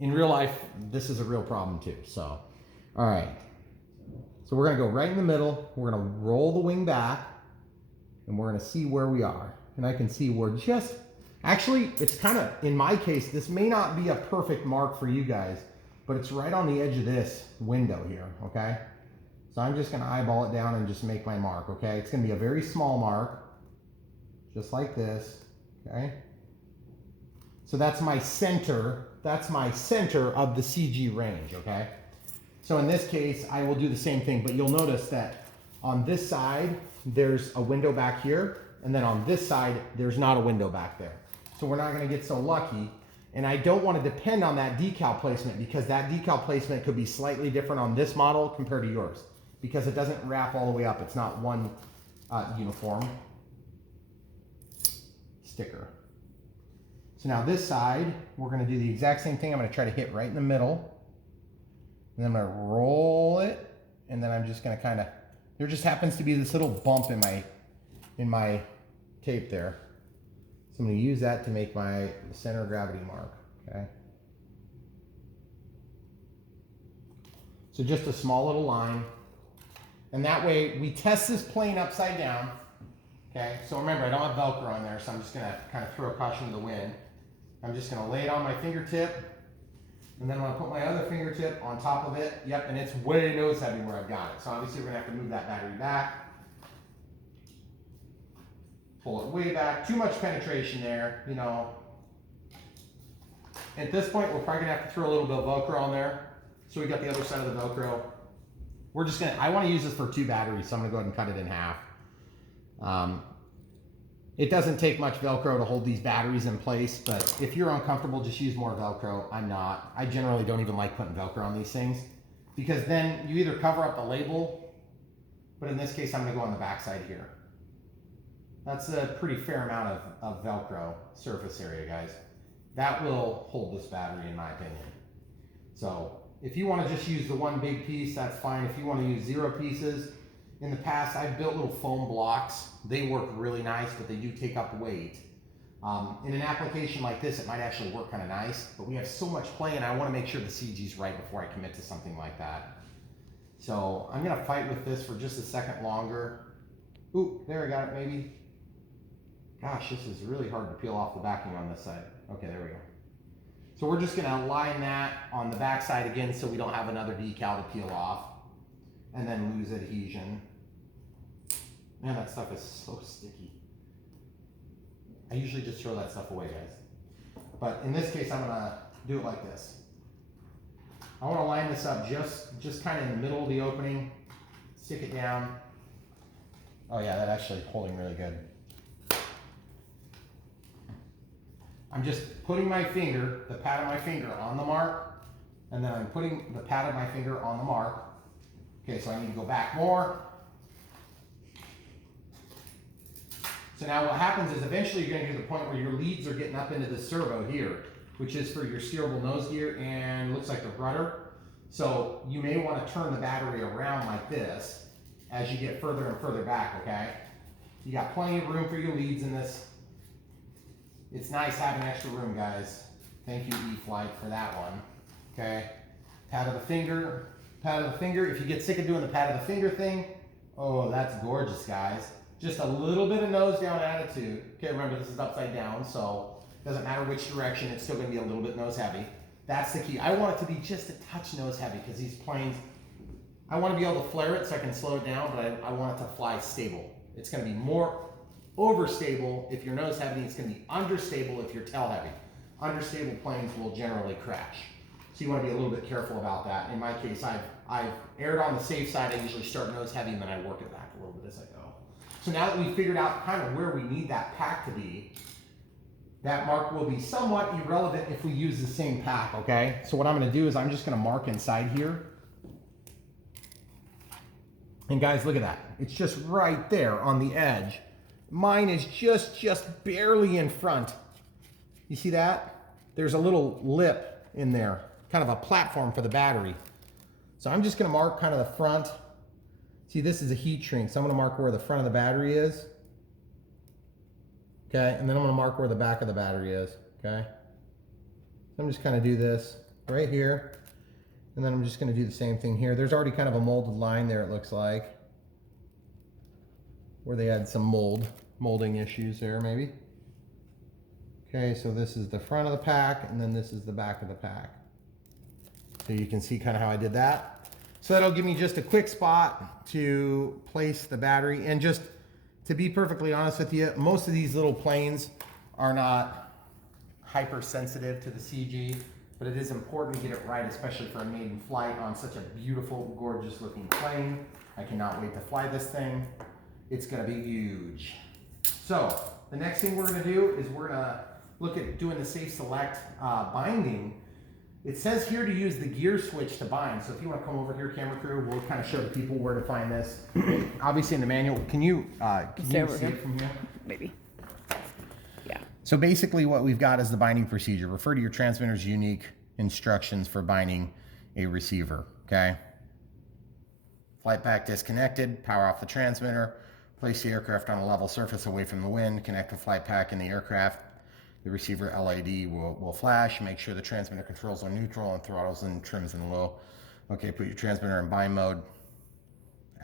in real life, this is a real problem too. So, all right. So we're gonna go right in the middle. We're gonna roll the wing back and we're gonna see where we are. And I can see we're just, actually, it's kind of, in my case, this may not be a perfect mark for you guys, but it's right on the edge of this window here, okay? So I'm just gonna eyeball it down and just make my mark, okay? It's gonna be a very small mark, just like this, okay? So that's my center of the CG range, okay? So in this case, I will do the same thing, but you'll notice that on this side, there's a window back here, and then on this side, there's not a window back there. So we're not gonna get so lucky. And I don't want to depend on that decal placement, because that decal placement could be slightly different on this model compared to yours, because it doesn't wrap all the way up. It's not one uniform sticker. So now this side, we're going to do the exact same thing. I'm going to try to hit right in the middle, and then I'm going to roll it, and then I'm just going to kind of, there just happens to be this little bump in my tape there. So I'm going to use that to make my center of gravity mark, okay? So just a small little line. And that way we test this plane upside down, okay? So remember, I don't have Velcro on there, so I'm just going to kind of throw caution to the wind. I'm just going to lay it on my fingertip, and then I'm going to put my other fingertip on top of it. Yep, and it's way nose heavy where I've got it. So obviously we're going to have to move that battery back. Pull it way back. Too much penetration there, you know. At this point, we're probably gonna have to throw a little bit of Velcro on there. So we got the other side of the Velcro. We're just gonna, I wanna use this for 2 batteries, so I'm gonna go ahead and cut it in half. It doesn't take much Velcro to hold these batteries in place, but if you're uncomfortable, just use more Velcro. I'm not. I generally don't even like putting Velcro on these things, because then you either cover up the label, but in this case, I'm gonna go on the back side here. That's a pretty fair amount of Velcro surface area, guys. That will hold this battery, in my opinion. So if you want to just use the one big piece, that's fine. If you want to use 0 pieces, in the past, I've built little foam blocks. They work really nice, but they do take up weight. In an application like this, it might actually work kind of nice, but we have so much play, and I want to make sure the CG's right before I commit to something like that. So I'm going to fight with this for just a second longer. Ooh, there I got it, maybe. Gosh, this is really hard to peel off the backing on this side. Okay, there we go. So we're just gonna align that on the back side again so we don't have another decal to peel off and then lose adhesion. Man, that stuff is so sticky. I usually just throw that stuff away, guys. But in this case, I'm gonna do it like this. I wanna line this up just kind of in the middle of the opening, stick it down. Oh yeah, that's actually holding really good. I'm just putting my finger, the pad of my finger on the mark, and then I'm putting the pad of my finger on the mark. Okay, so I need to go back more. So now what happens is eventually you're gonna get to the point where your leads are getting up into the servo here, which is for your steerable nose gear and looks like the rudder. So you may wanna turn the battery around like this as you get further and further back, okay? You got plenty of room for your leads in this. It's nice having extra room, guys. Thank you, E-flite, for that one. Okay, pad of the finger, pad of the finger. If you get sick of doing the pad of the finger thing, oh, that's gorgeous, guys. Just a little bit of nose down attitude. Okay, remember this is upside down, so it doesn't matter which direction, it's still gonna be a little bit nose heavy. That's the key. I want it to be just a touch nose heavy, because these planes, I want to be able to flare it so I can slow it down, but I want it to fly stable. It's gonna be more overstable if you're nose heavy. It's going to be understable if you're tail heavy. Understable planes will generally crash. So you want to be a little bit careful about that. In my case, I've erred on the safe side. I usually start nose heavy and then I work it back a little bit as I go. So now that we've figured out kind of where we need that pack to be, that mark will be somewhat irrelevant if we use the same pack, okay? So what I'm going to do is I'm just going to mark inside here. And guys, look at that. It's just right there on the edge. Mine is just barely in front. You see that? There's a little lip in there, kind of a platform for the battery. So I'm just going to mark kind of the front. See, this is a heat shrink, so I'm going to mark where the front of the battery is. Okay, and then I'm going to mark where the back of the battery is. Okay, so I'm just kind of do this right here, and then I'm just going to do the same thing here. There's already kind of a molded line there, it looks like, where they had some molding issues there maybe. Okay, so this is the front of the pack, and then this is the back of the pack. So you can see kind of how I did that. So that'll give me just a quick spot to place the battery. And just to be perfectly honest with you, most of these little planes are not hypersensitive to the CG, but it is important to get it right, especially for a maiden flight on such a beautiful, gorgeous looking plane. I cannot wait to fly this thing. It's gonna be huge. So the next thing we're gonna do is we're gonna look at doing the safe select binding. It says here to use the gear switch to bind. So if you want to come over here, camera crew, we'll kind of show the people where to find this. Obviously in the manual, can you see it from here? Maybe. Yeah. So basically what we've got is the binding procedure. Refer to your transmitter's unique instructions for binding a receiver, okay? Flight pack disconnected, power off the transmitter, place the aircraft on a level surface away from the wind, connect the flight pack in the aircraft. The receiver LED will flash. Make sure the transmitter controls are neutral and throttles and trims in low. Okay, put your transmitter in bind mode.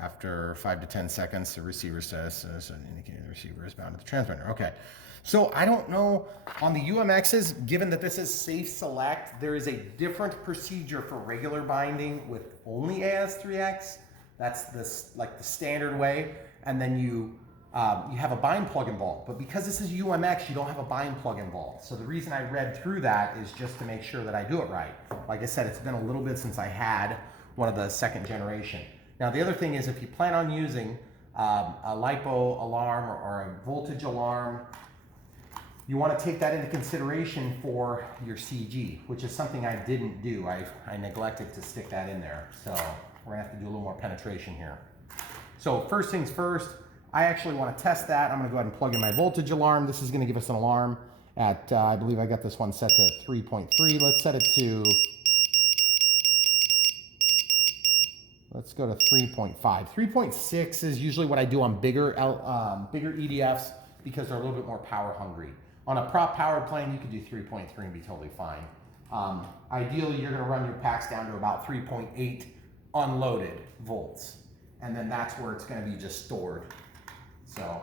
After 5 to 10 seconds, the receiver status is indicating the receiver is bound to the transmitter. Okay, so I don't know on the UMXs, given that this is safe select, there is a different procedure for regular binding with only AS3X. That's the standard way, and then you have a bind plug involved, but because this is UMX, you don't have a bind plug involved. So the reason I read through that is just to make sure that I do it right. Like I said, it's been a little bit since I had one of the second generation. Now the other thing is if you plan on using a LiPo alarm or a voltage alarm, you want to take that into consideration for your CG, which is something I didn't do. I neglected to stick that in there. So we're gonna have to do a little more penetration here. So first things first, I actually want to test that. I'm going to go ahead and plug in my voltage alarm. This is going to give us an alarm at, I believe I got this one set to 3.3. Let's set it to, let's go to 3.5. 3.6 is usually what I do on bigger EDFs because they're a little bit more power hungry. On a prop powered plane, you could do 3.3 and be totally fine. Ideally, you're going to run your packs down to about 3.8 unloaded volts. And then that's where it's going to be just stored. So,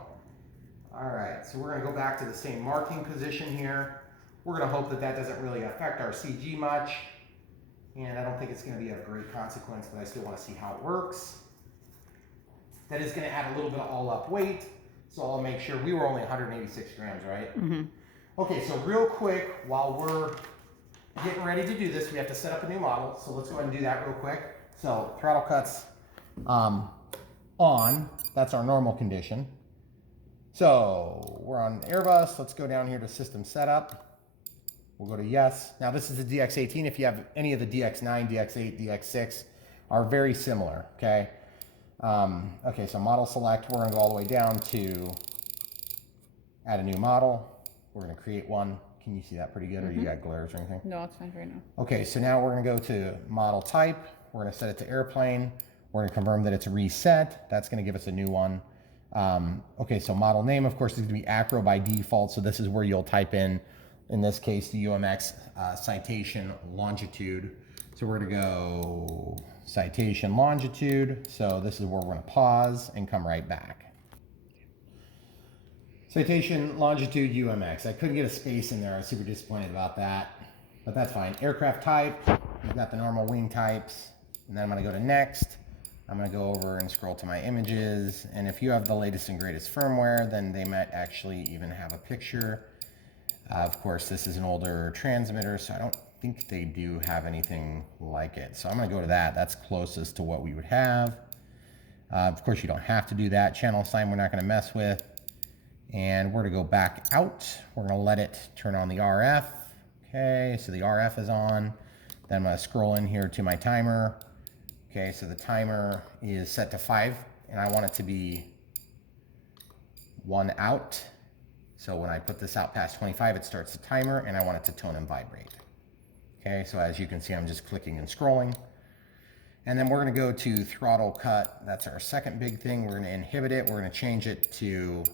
all right, so we're going to go back to the same marking position here. We're going to hope that that doesn't really affect our CG much. And I don't think it's going to be of great consequence, but I still want to see how it works. That is going to add a little bit of all up weight. So I'll make sure we were only 186 grams, right? Mm-hmm. Okay, so real quick, while we're getting ready to do this, we have to set up a new model. So let's go ahead and do that real quick. So throttle cuts on, that's our normal condition. So we're on Airbus. Let's go down here to system setup. We'll go to yes. Now this is the DX18. If you have any of the DX9, DX8, DX6 are very similar, okay? Okay, so model select, we're gonna go all the way down to add a new model. We're gonna create one. Can you see that pretty good, or you got glares or anything? No, it's fine right now. Okay, so now we're gonna go to model type. We're gonna set it to airplane. We're gonna confirm that it's reset. That's gonna give us a new one. Okay, so model name, of course, is gonna be Acro by default. So this is where you'll type in this case, the UMX Citation Longitude. So we're gonna go Citation Longitude. So this is where we're gonna pause and come right back. Citation Longitude UMX. I couldn't get a space in there. I was super disappointed about that, but that's fine. Aircraft type, we've got the normal wing types. And then I'm gonna go to next. I'm gonna go over and scroll to my images, and if you have the latest and greatest firmware, then they might actually even have a picture. Of course, this is an older transmitter, so I don't think they do have anything like it. So I'm gonna go to that. That's closest to what we would have. Of course, you don't have to do that. Channel sign we're not gonna mess with. And we're gonna go back out. We're gonna let it turn on the RF. Okay, so the RF is on. Then I'm gonna scroll in here to my timer. Okay, so the timer is set to 5, and I want it to be 1 out. So when I put this out past 25, it starts the timer, and I want it to tone and vibrate. Okay, so as you can see, I'm just clicking and scrolling. And then we're gonna go to throttle cut. That's our second big thing. We're gonna inhibit it. We're gonna change it to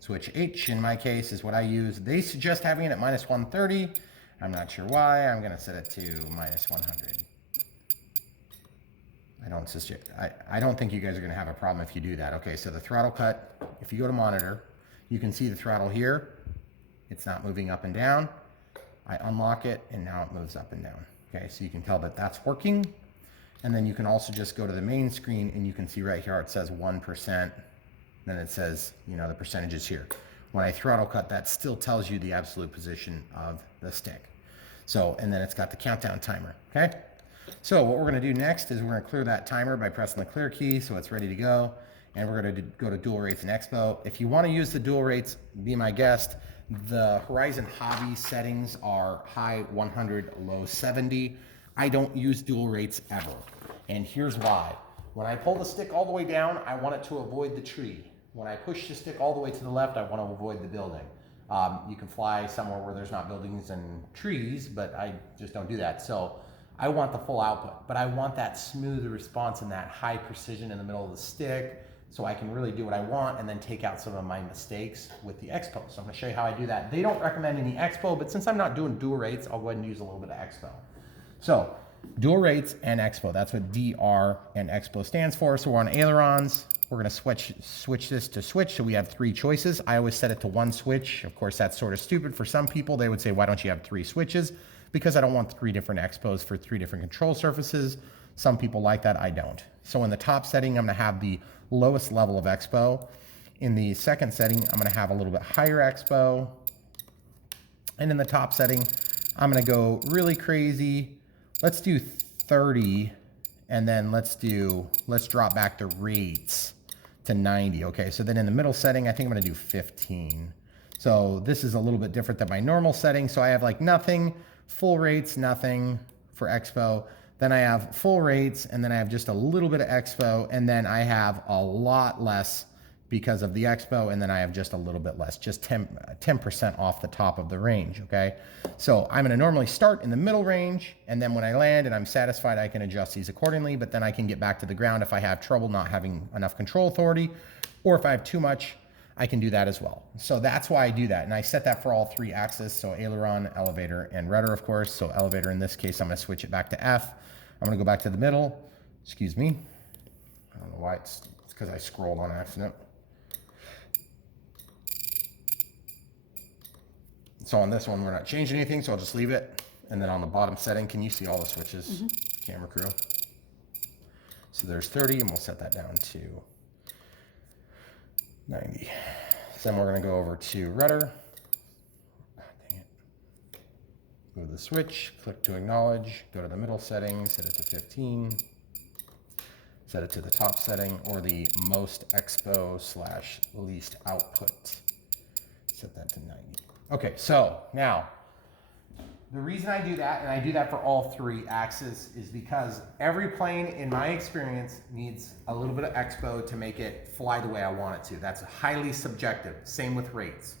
switch H, in my case, is what I use. They suggest having it at -130. I'm not sure why. I'm gonna set it to -100. I don't think you guys are gonna have a problem if you do that. Okay, so the throttle cut, if you go to monitor, you can see the throttle here. It's not moving up and down. I unlock it, and now it moves up and down. Okay, so you can tell that that's working. And then you can also just go to the main screen, and you can see right here, it says 1%. Then it says, you know, the percentages here. When I throttle cut, that still tells you the absolute position of the stick. So, and then it's got the countdown timer, okay? So what we're gonna do next is we're gonna clear that timer by pressing the clear key so it's ready to go. And we're gonna go to dual rates and expo. If you wanna use the dual rates, be my guest. The Horizon Hobby settings are high 100, low 70. I don't use dual rates ever. And here's why. When I pull the stick all the way down, I want it to avoid the tree. When I push the stick all the way to the left, I want to avoid the building. You can fly somewhere where there's not buildings and trees, but I just don't do that. So I want the full output, but I want that smooth response and that high precision in the middle of the stick so I can really do what I want and then take out some of my mistakes with the expo. So I'm gonna show you how I do that. They don't recommend any expo, but since I'm not doing dual rates, I'll go ahead and use a little bit of expo. So dual rates and expo, that's what DR and expo stands for. So we're on ailerons. We're gonna switch this to switch, so we have 3 choices. I always set it to 1 switch. Of course, that's sort of stupid for some people. They would say, why don't you have 3 switches? Because I don't want 3 different expos for 3 different control surfaces. Some people like that, I don't. So in the top setting, I'm gonna have the lowest level of expo. In the second setting, I'm gonna have a little bit higher expo. And in the top setting, I'm gonna go really crazy. Let's do 30, and then let's drop back the rates to 90. Okay, so then in the middle setting, I think I'm gonna do 15. So this is a little bit different than my normal setting. So I have like nothing, full rates, nothing for expo. Then I have full rates, and then I have just a little bit of expo, and then I have a lot less because of the expo, and then I have just a little bit less, just 10% off the top of the range, okay? So I'm gonna normally start in the middle range, and then when I land and I'm satisfied, I can adjust these accordingly, but then I can get back to the ground if I have trouble not having enough control authority, or if I have too much, I can do that as well. So that's why I do that, and I set that for all 3 axes, so aileron, elevator, and rudder, of course. So elevator, in this case, I'm gonna switch it back to F. I'm gonna go back to the middle, excuse me. I don't know why, it's because I scrolled on accident. So on this one, we're not changing anything, so I'll just leave it. And then on the bottom setting, can you see all the switches, camera crew? So there's 30, and we'll set that down to 90. So then we're gonna go over to rudder. Dang it. Go to the switch, click to acknowledge, go to the middle setting, set it to 15. Set it to the top setting, or the most expo / least output. Set that to 90. Okay, so now, the reason I do that, and I do that for all 3 axes, is because every plane, in my experience, needs a little bit of expo to make it fly the way I want it to. That's highly subjective. Same with rates.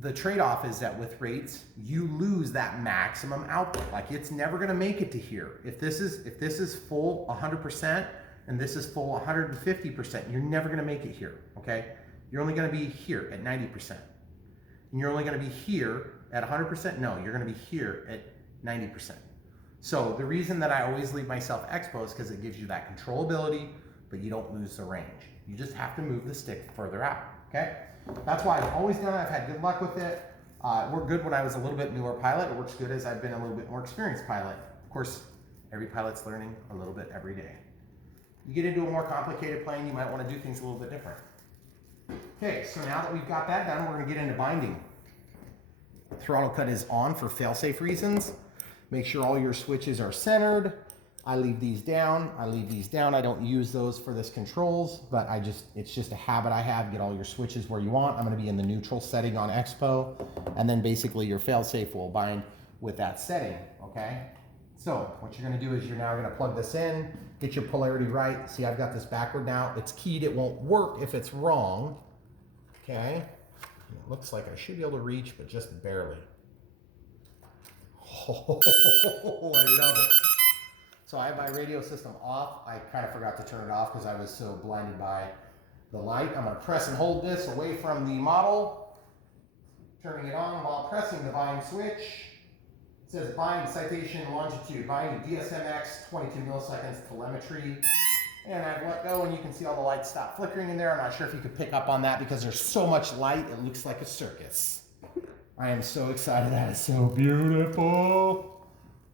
The trade-off is that with rates, you lose that maximum output. Like, it's never gonna make it to here. If this is full 100% and this is full 150%, you're never gonna make it here, okay? You're only gonna be here at 90%. And you're only gonna be here at 100%? No, you're gonna be here at 90%. So the reason that I always leave myself expo is because it gives you that controllability, but you don't lose the range. You just have to move the stick further out, okay? That's why I've always done it. I've had good luck with it. It worked good when I was a little bit newer pilot. It works good as I've been a little bit more experienced pilot. Of course, Every pilot's learning a little bit every day. You get into a more complicated plane, you might want to do things a little bit different. Okay, so now that we've got that done, we're going to get into binding. Throttle cut is on for fail-safe reasons. Make sure all your switches are centered. I leave these down. I leave these down. I don't use those for this controls, but it's just a habit I have. Get all your switches where you want. I'm going to be in the neutral setting on Expo, and then basically your fail-safe will bind with that setting, okay? So what you're going to do is you're now going to plug this in, get your polarity right. See, I've got this backward now. It's keyed. It won't work if it's wrong, okay? It looks like I should be able to reach, but just barely. Oh, I love it. So I have my radio system off. I kind of forgot to turn it off because I was so blinded by the light. I'm going to press and hold this away from the model, turning it on while pressing the bind switch. It says bind citation longitude, bind DSMX 22 milliseconds telemetry. And I've let go and you can see all the lights stop flickering in there. I'm not sure if you could pick up on that because there's so much light, it looks like a circus. I am so excited. That is so beautiful.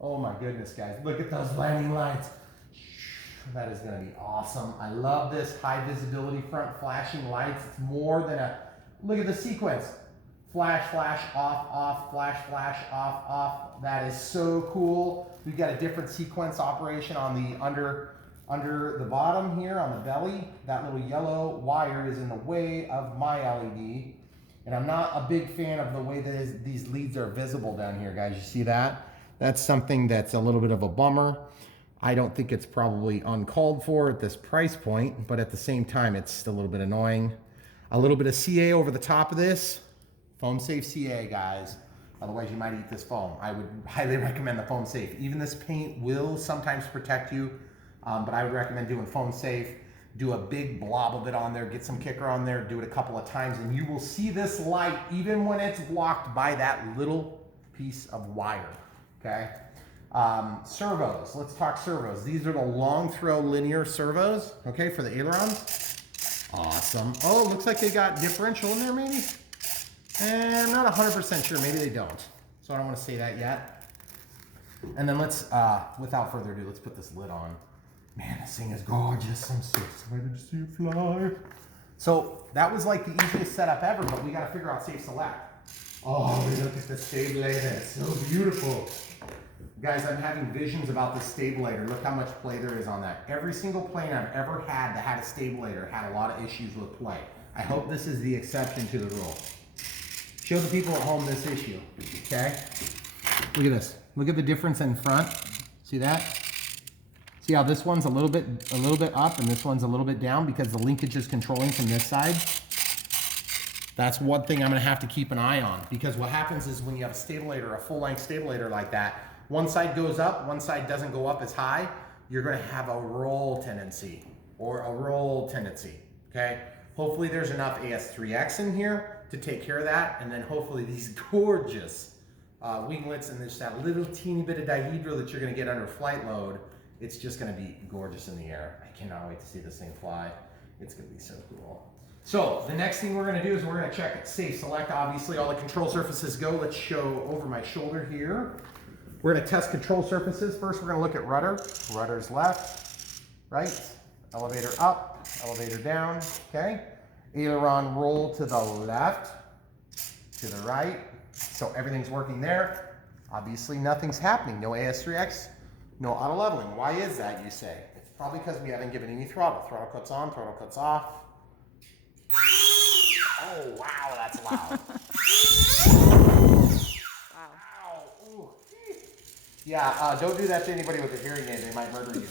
Oh my goodness, guys. Look at those landing lights. That is going to be awesome. I love this high visibility front flashing lights. It's more than a, look at the sequence. Flash, flash, off, off, flash, flash, off, off. That is so cool. We've got a different sequence operation on the under the bottom here on the belly. That little yellow wire is in the way of my LED. And I'm not a big fan of the way that these leads are visible down here, guys. You see that? That's something that's a little bit of a bummer. I don't think it's probably uncalled for at this price point, but at the same time, it's a little bit annoying. A little bit of CA over the top of this. Foam safe CA, guys. Otherwise, you might eat this foam. I would highly recommend the foam safe. Even this paint will sometimes protect you, but I would recommend doing foam safe. Do a big blob of it on there, get some kicker on there, do it a couple of times, and you will see this light even when it's blocked by that little piece of wire, okay? Servos, let's talk servos. These are the long throw linear servos, okay, for the ailerons. Awesome. Oh, looks like they got differential in there maybe? And I'm not 100% sure, maybe they don't. So I don't want to say that yet. And then let's, without further ado, let's put this lid on. Man, this thing is gorgeous. I'm so excited to see it fly. So that was like the easiest setup ever, but we got to figure out safe select. Oh, look at the stabilizer. It's so beautiful. Guys, I'm having visions about this stabilizer. Look how much play there is on that. Every single plane I've ever had that had a stabilizer had a lot of issues with play. I hope this is the exception to the rule. Show the people at home this issue, okay? Look at this. Look at the difference in front. See that? See how this one's a little bit up and this one's a little bit down because the linkage is controlling from this side. That's one thing I'm gonna have to keep an eye on, because what happens is when you have a stabilizer, a full-length stabilizer like that, one side goes up, one side doesn't go up as high, you're gonna have a roll tendency, okay? Hopefully there's enough AS3X in here to take care of that, and then hopefully these gorgeous winglets and there's that little teeny bit of dihedral that you're gonna get under flight load. It's just gonna be gorgeous in the air. I cannot wait to see this thing fly. It's gonna be so cool. So the next thing we're gonna do is we're gonna check safe select. Obviously all the control surfaces go. Let's show over my shoulder here. We're gonna test control surfaces. First we're gonna look at rudder. Rudder's left, right, elevator up, elevator down, okay? Aileron roll to the left, to the right. So everything's working there. Obviously nothing's happening. No AS3X, no auto leveling. Why is that, you say? It's probably because we haven't given any throttle. Throttle cuts on, throttle cuts off. Oh, wow, that's loud. Wow. Ooh. Yeah, don't do that to anybody with a hearing aid. They might murder you.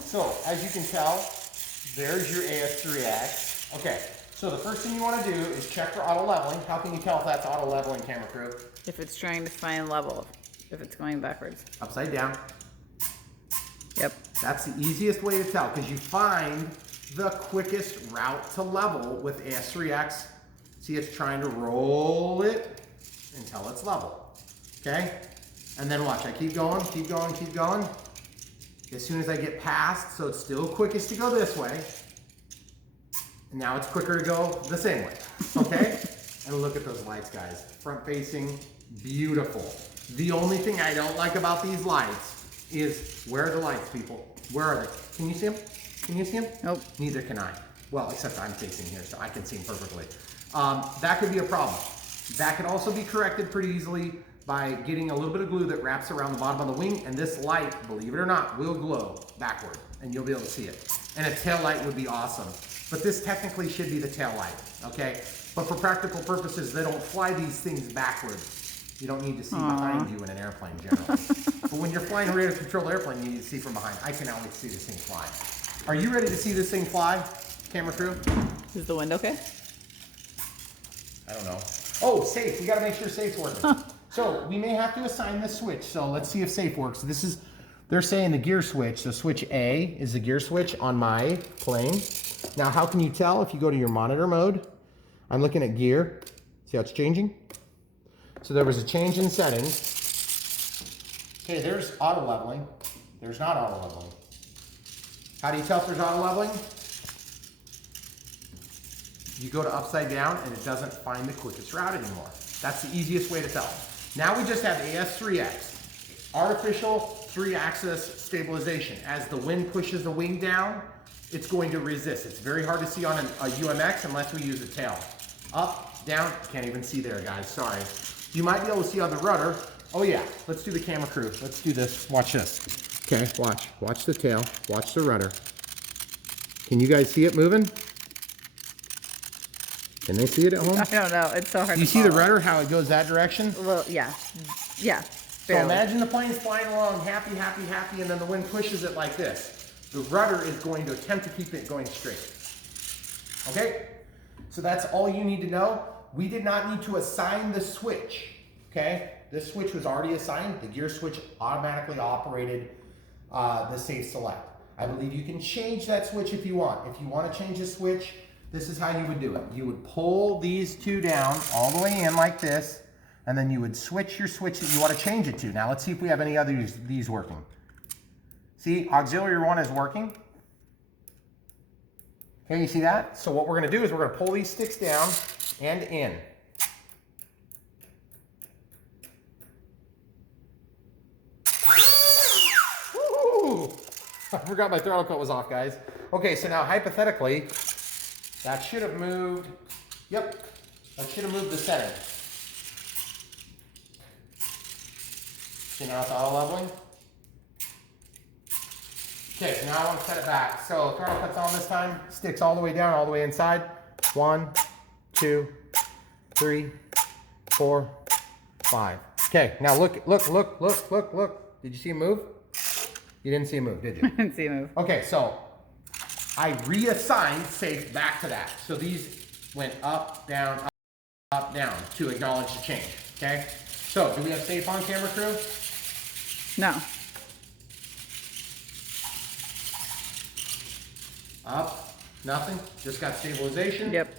So, as you can tell, there's your AS3X. Okay, so the first thing you want to do is check for auto leveling. How can you tell if that's auto leveling, camera crew? If it's trying to find level, if it's going backwards. Upside down. Yep. That's the easiest way to tell, because you find the quickest route to level with AS3X. See, it's trying to roll it until it's level, okay? And then watch, I keep going, keep going, keep going. As soon as I get past, so it's still quickest to go this way. And now it's quicker to go the same way, okay? And look at those lights, guys. Front facing, beautiful. The only thing I don't like about these lights is where are the lights, people? Where are they? Can you see them? Can you see them? Nope. Neither can I. Well, except I'm facing here, so I can see them perfectly. That could be a problem. That could also be corrected pretty easily by getting a little bit of glue that wraps around the bottom of the wing, and this light, believe it or not, will glow backward, and you'll be able to see it. And a tail light would be awesome. But this technically should be the tail light, okay? But for practical purposes, they don't fly these things backwards. You don't need to see behind you in an airplane generally. But when you're flying a radio-controlled airplane, you need to see from behind. I can always see this thing fly. Are you ready to see this thing fly, camera crew? Is the wind okay? I don't know. Oh, safe. We got to make sure safe's working. So we may have to assign this switch. So let's see if safe works. This is, they're saying the gear switch. So switch A is the gear switch on my plane. Now, how can you tell if you go to your monitor mode? I'm looking at gear. See how it's changing? So there was a change in settings. Okay, there's auto leveling. There's not auto leveling. How do you tell if there's auto leveling? You go to upside down and it doesn't find the quickest route anymore. That's the easiest way to tell. Now we just have AS3X, artificial 3-axis stabilization. As the wind pushes the wing down, it's going to resist. It's very hard to see on a UMX unless we use a tail. Up, down, can't even see there, guys, sorry. You might be able to see on the rudder. Oh yeah, let's do the camera crew. Let's do this, watch this. Okay, watch the tail, watch the rudder. Can you guys see it moving? Can they see it at home? I don't know. It's so hard You to see the follow. rudder, how it goes that direction? Well, yeah. Yeah. So imagine the plane's flying along, happy, happy, happy, and then the wind pushes it like this. The rudder is going to attempt to keep it going straight. Okay? So that's all you need to know. We did not need to assign the switch. Okay? This switch was already assigned. The gear switch automatically operated the safe select. I believe you can change that switch if you want. If you want to change the switch, this is how you would do it. You would pull these two down all the way in like this, and then you would switch your switch that you want to change it to. Now let's see if we have any other these working. See, auxiliary 1 is working. Okay, you see that? So what we're going to do is we're going to pull these sticks down and in. Woo! I forgot my throttle cut was off, guys. Okay, so now hypothetically, that should have moved, yep, that should have moved the setting. See, now it's auto leveling. Okay, so now I want to set it back. So throttle cut's on this time, sticks all the way down, all the way inside. 1, 2, 3, 4, 5. Okay, now look. Did you see him move? You didn't see him move, did you? I didn't see a move. Okay, so I reassigned safe back to that. So these went up, down, to acknowledge the change, okay? So do we have safe on camera crew? No. Up, nothing, just got stabilization. Yep.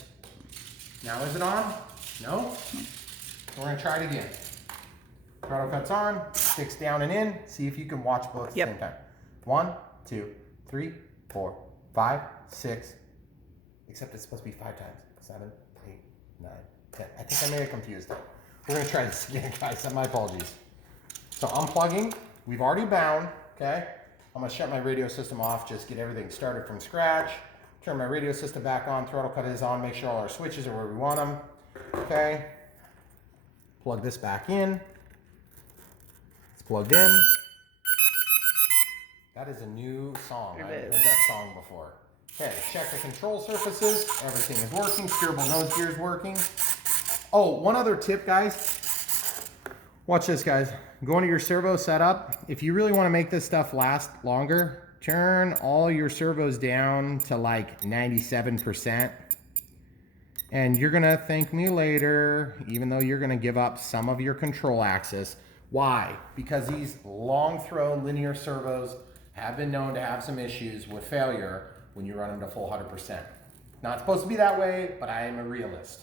Now is it on? No? We're gonna try it again. Throttle cut's on, sticks down and in. See if you can watch both at the same time. 1, 2, 3, 4, 5, 6, except it's supposed to be 5 times. 7, 8, 9, 10. I think I may have confused it. We're gonna try this again, guys, my apologies. So unplugging, we've already bound, okay? I'm gonna shut my radio system off, just get everything started from scratch. Turn my radio system back on, throttle cut is on, make sure all our switches are where we want them, okay? Plug this back in. It's plugged in. That is a new song. I haven't heard that song before. Okay, check the control surfaces. Everything is working. Steerable nose gear is working. Oh, one other tip, guys. Watch this, guys. Go into your servo setup. If you really want to make this stuff last longer, turn all your servos down to like 97%. And you're going to thank me later, even though you're going to give up some of your control axis. Why? Because these long throw linear servos have been known to have some issues with failure when you run them to full 100%. Not supposed to be that way, but I am a realist.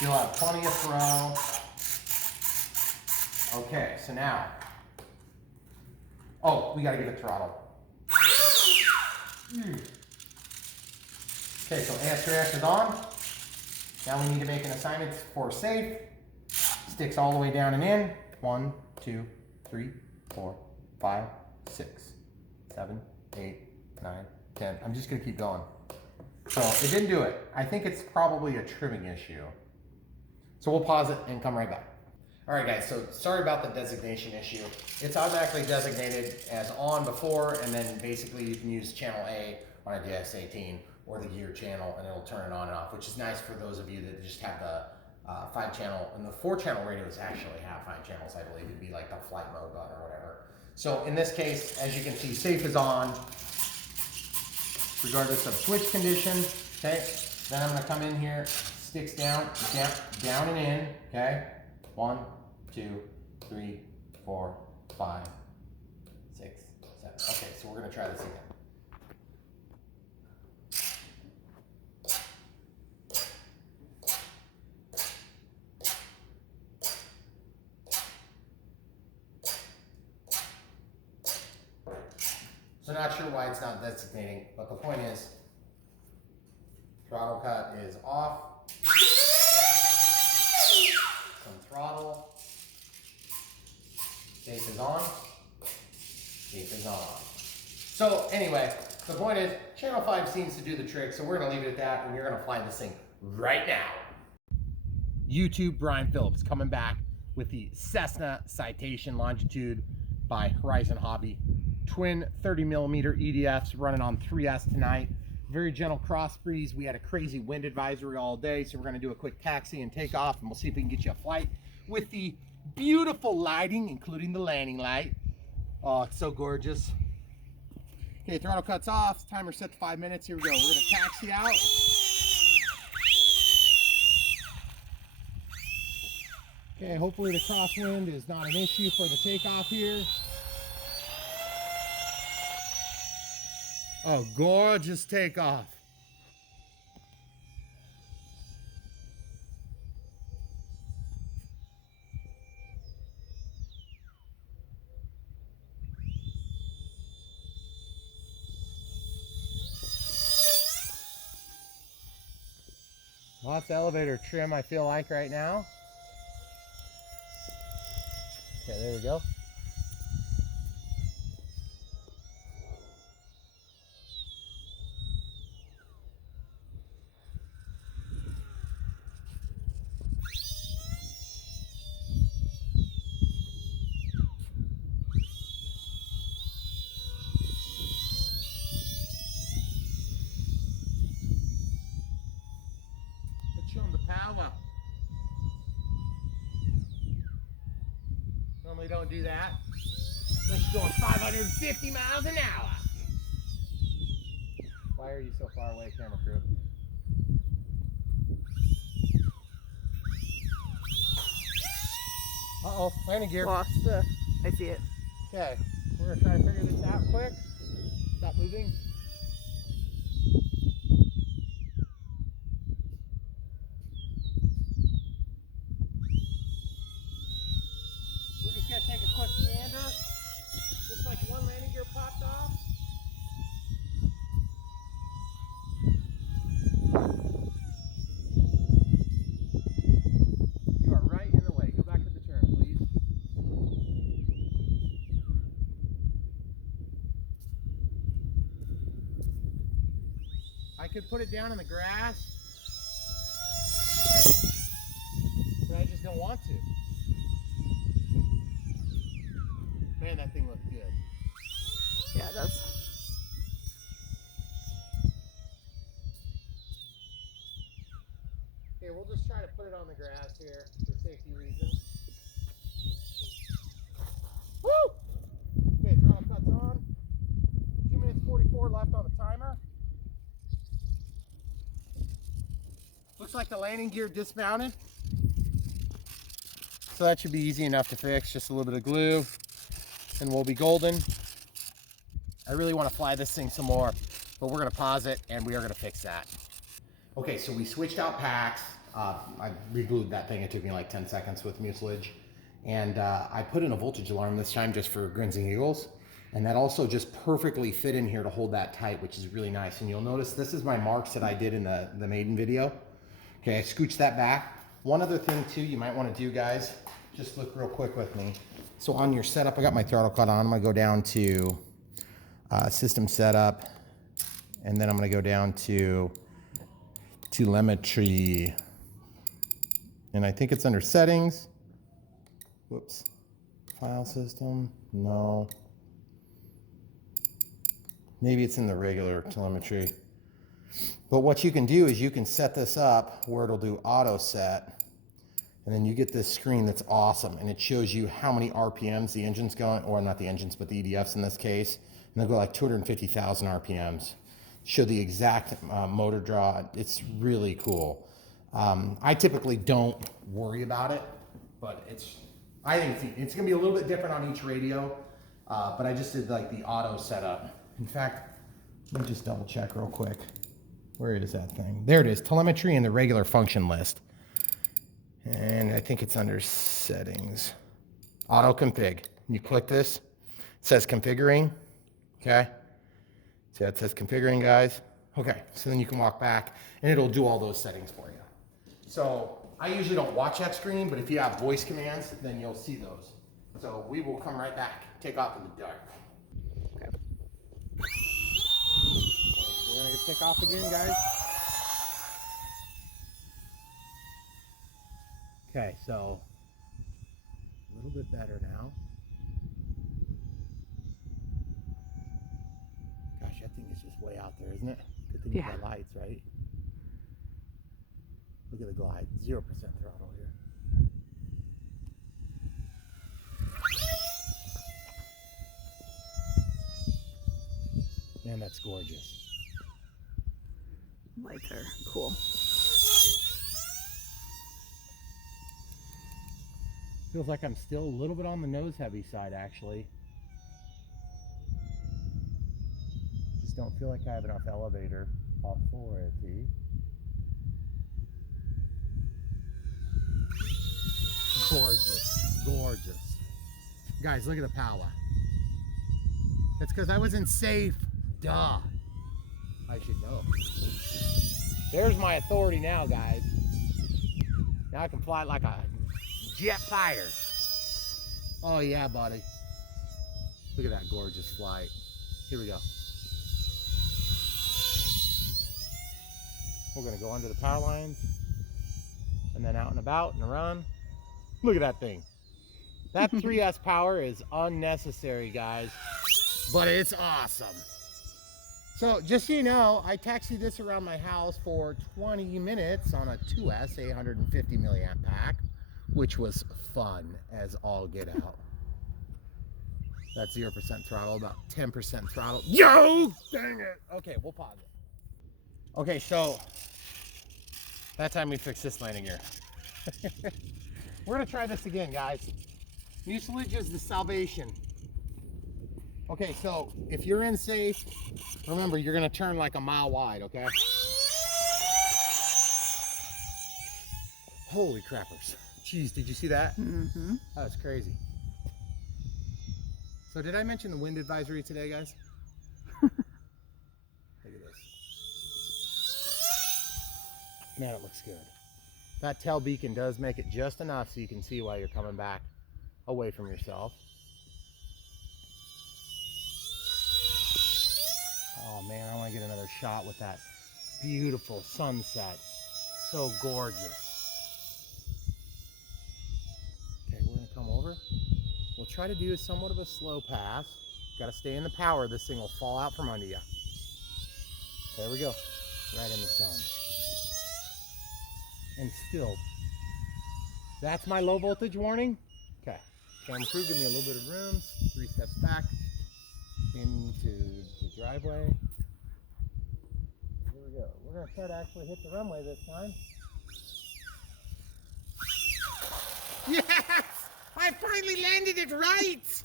You'll have plenty of throw. Okay, so now, oh, we gotta get a throttle. Okay, so AS3X is on. Now we need to make an assignment for safe. Sticks all the way down and in. 1, 2, 3, 4, 5, 6, 7, 8, 9, 10. I'm just gonna keep going. So it didn't do it. I think it's probably a trimming issue. So we'll pause it and come right back. All right guys, so sorry about the designation issue. It's automatically designated as on before, and then basically you can use channel A on a DS18 or the gear channel, and it'll turn it on and off, which is nice for those of you that just have the 5-channel, and the 4-channel radios actually have 5 channels, I believe. It'd be like the flight mode button or whatever. So in this case, as you can see, safe is on, regardless of switch condition, okay? Then I'm gonna come in here, sticks down, down and in, okay? 1, 2, 3, 4, 5, 6, 7. Okay, so we're gonna try this again. So not sure why it's not designating, but the point is, throttle cut is off. Some throttle. Safe is on. Safe is on. So anyway, the point is, channel 5 seems to do the trick, so we're gonna leave it at that, and you're gonna fly this thing right now. YouTube Brian Phillips coming back with the Cessna Citation Longitude by Horizon Hobby. Twin 30mm EDFs running on 3S tonight. Very gentle cross breeze. We had a crazy wind advisory all day, so we're gonna do a quick taxi and take off, and we'll see if we can get you a flight with the beautiful lighting, including the landing light. Oh, it's so gorgeous. Okay, throttle cuts off. Timer set to 5 minutes. Here we go. We're gonna taxi out. Okay, hopefully the crosswind is not an issue for the takeoff here. Oh, gorgeous takeoff. Lots of elevator trim, I feel like, right now. Okay, there we go. Let's show them the power. Normally don't do that. Let's go 550 miles an hour. Why are you so far away, camera crew? Uh-oh, landing gear. Lost. I see it. Okay, we're gonna try to figure this out quick. Stop moving. We're just gonna take a quick gander. Looks like one landing gear popped off. You are right in the way. Go back to the turn, please. I could put it down in the grass, but I just don't want to. Man, that thing looks good. Yeah, it does. Okay, we'll just try to put it on the grass here for safety reasons. Woo! Okay, throttle cuts on. 2 minutes 44 left on the timer. Looks like the landing gear dismounted. So that should be easy enough to fix. Just a little bit of glue and we'll be golden. I really want to fly this thing some more, but we're going to pause it and we are going to fix that. Okay, so we switched out packs. I re-glued that thing. It took me like 10 seconds with mucilage. And I put in a voltage alarm this time just for grins and giggles. And that also just perfectly fit in here to hold that tight, which is really nice. And you'll notice this is my marks that I did in the Maiden video. Okay, I scooched that back. One other thing too you might want to do, guys, just look real quick with me. So on your setup, I got my throttle cut on. I'm gonna go down to system setup, and then I'm gonna go down to telemetry, and I think it's under settings. Whoops, file system, no. Maybe it's in the regular telemetry. But what you can do is you can set this up where it'll do auto set, and then you get this screen that's awesome, and it shows you how many RPMs the engine's going, or not the engines, but the EDFs in this case, and they'll go like 250,000 RPMs. Show the exact motor draw. It's really cool. I typically don't worry about it, but I think it's gonna be a little bit different on each radio, but I just did like the auto setup. In fact, let me just double check real quick. Where is that thing? There it is, telemetry in the regular function list. And I think it's under settings. Auto config. You click this, it says configuring, okay? See how it says configuring, guys? Okay, so then you can walk back and it'll do all those settings for you. So I usually don't watch that screen, but if you have voice commands, then you'll see those. So we will come right back, take off in the dark. Okay. So we're gonna take off again, guys. Okay, so a little bit better now. Gosh, that thing is just way out there, isn't it? Good thing you got lights, right? Look at the glide, 0% throttle here. Man, that's gorgeous. Lights are cool. Feels like I'm still a little bit on the nose heavy side, actually. Just don't feel like I have enough elevator authority. Gorgeous, gorgeous. Guys, look at the power. That's because I wasn't safe. Duh. I should know. There's my authority now, guys. Now I can fly like a jet fighter. Oh yeah, buddy. Look at that gorgeous flight. Here we go. We're gonna go under the power lines and then out and about and run. Look at that thing. That 3S power is unnecessary, guys, but it's awesome. So just so you know, I taxied this around my house for 20 minutes on a 2S 850 milliamp pack, which was fun as all get out. That's 0% throttle, about 10% throttle. Yo, dang it. Okay, we'll pause it. Okay, so that time we fixed this landing gear. We're gonna try this again, guys. Mucilage is the salvation. Okay, so if you're in safe, remember you're gonna turn like a mile wide, okay? Holy crappers. Jeez, did you see that? Mm-hmm. That was crazy. So did I mention the wind advisory today, guys? Look at this. Man, it looks good. That tail beacon does make it just enough so you can see while you're coming back away from yourself. Oh man, I want to get another shot with that beautiful sunset. So gorgeous. Okay, we're gonna come over. We'll try to do somewhat of a slow pass. Gotta stay in the power, this thing will fall out from under you. There we go, right in the sun. And still, that's my low voltage warning. Okay, camera crew, give me a little bit of room. 3 steps back into the driveway. Here we go. We're gonna try to actually hit the runway this time. Yes! I finally landed it right!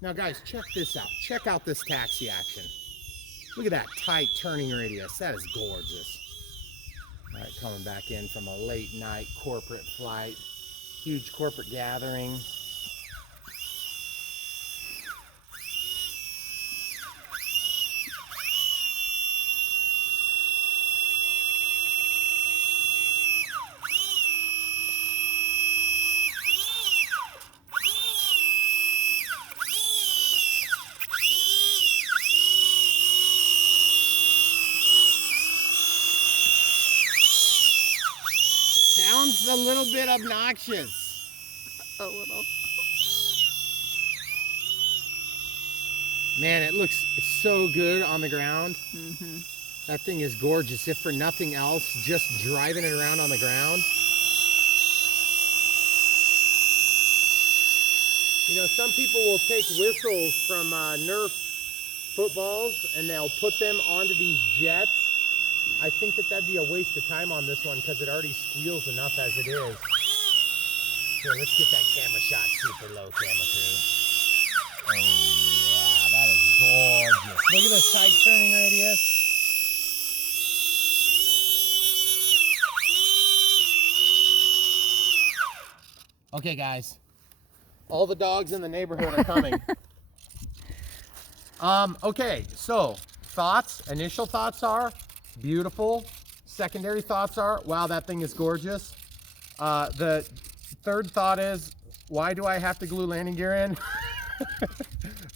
Now guys, check this out. Check out this taxi action. Look at that tight turning radius. That is gorgeous. All right, coming back in from a late night corporate flight. Huge corporate gathering. a little bit obnoxious. A little. Man, it looks so good on the ground. Mm-hmm. That thing is gorgeous, if for nothing else, just driving it around on the ground. You know, some people will take whistles from Nerf footballs and they'll put them onto these jets. I think that that'd be a waste of time on this one because it already squeals enough as it is. Here, let's get that camera shot super low, camera crew. Oh yeah, that is gorgeous. Look at this tight turning radius. Okay, guys. All the dogs in the neighborhood are coming. Okay, so thoughts, initial thoughts are beautiful. Secondary thoughts are, wow, that thing is gorgeous. The third thought is, why do I have to glue landing gear in?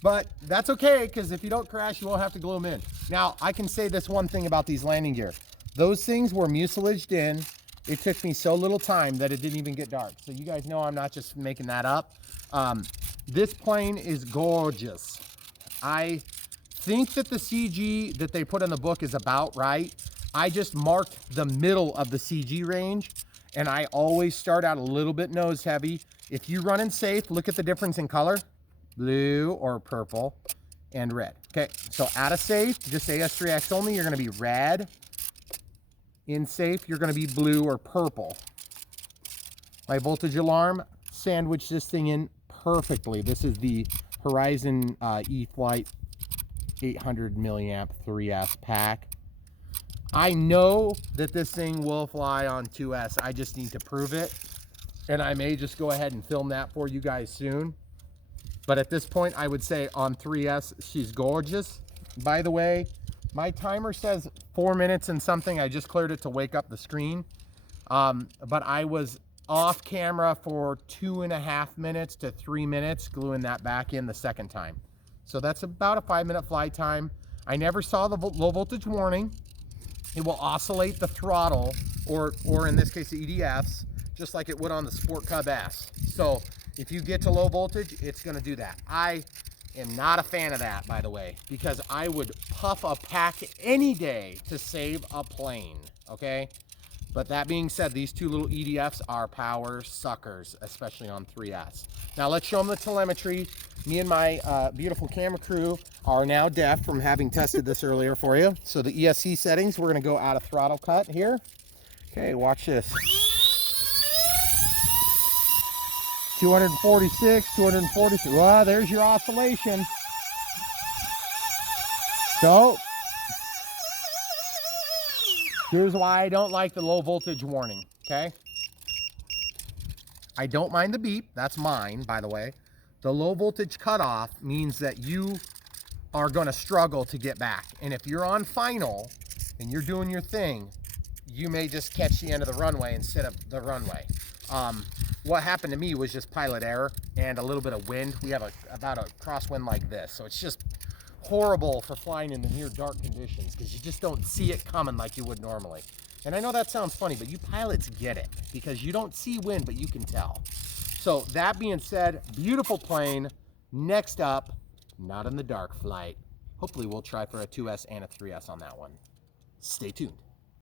But that's okay, because if you don't crash, you won't have to glue them in. Now, I can say this one thing about these landing gear. Those things were mucilaged in. It took me so little time that it didn't even get dark. So you guys know I'm not just making that up. This plane is gorgeous. I think that the CG that they put in the book is about right. I just marked the middle of the CG range, and I always start out a little bit nose heavy. If you run in safe, look at the difference in color, blue or purple and red. Okay, so out of safe, just AS3X only, you're gonna be red. In safe, you're gonna be blue or purple. My voltage alarm, sandwich this thing in perfectly. This is the Horizon E-flite 800 milliamp 3S pack. I know that this thing will fly on 2S. I just need to prove it. And I may just go ahead and film that for you guys soon. But at this point, I would say on 3S, she's gorgeous. By the way, my timer says 4 minutes and something. I just cleared it to wake up the screen. But I was off camera for 2.5 minutes to 3 minutes, gluing that back in the second time. So that's about a 5-minute flight time. I never saw the low voltage warning. It will oscillate the throttle, or in this case, the EDFs, just like it would on the Sport Cub S. So if you get to low voltage, it's gonna do that. I am not a fan of that, by the way, because I would puff a pack any day to save a plane, okay? But that being said, these two little EDFs are power suckers, especially on 3S. Now let's show them the telemetry. Me and my beautiful camera crew are now deaf from having tested this earlier for you. So the ESC settings, we're gonna go out of throttle cut here. Okay, watch this. 246, 243. Well, there's your oscillation. So here's why I don't like the low voltage warning, okay? I don't mind the beep, that's mine, by the way. The low voltage cutoff means that you are gonna struggle to get back. And if you're on final and you're doing your thing, you may just catch the end of the runway instead of the runway. What happened to me was just pilot error and a little bit of wind. We have about a crosswind like this, so it's just horrible for flying in the near dark conditions because you just don't see it coming like you would normally. And I know that sounds funny, but you pilots get it because you don't see wind, but you can tell. So that being said, beautiful plane. Next up, not in the dark flight. Hopefully we'll try for a 2S and a 3S on that one. Stay tuned.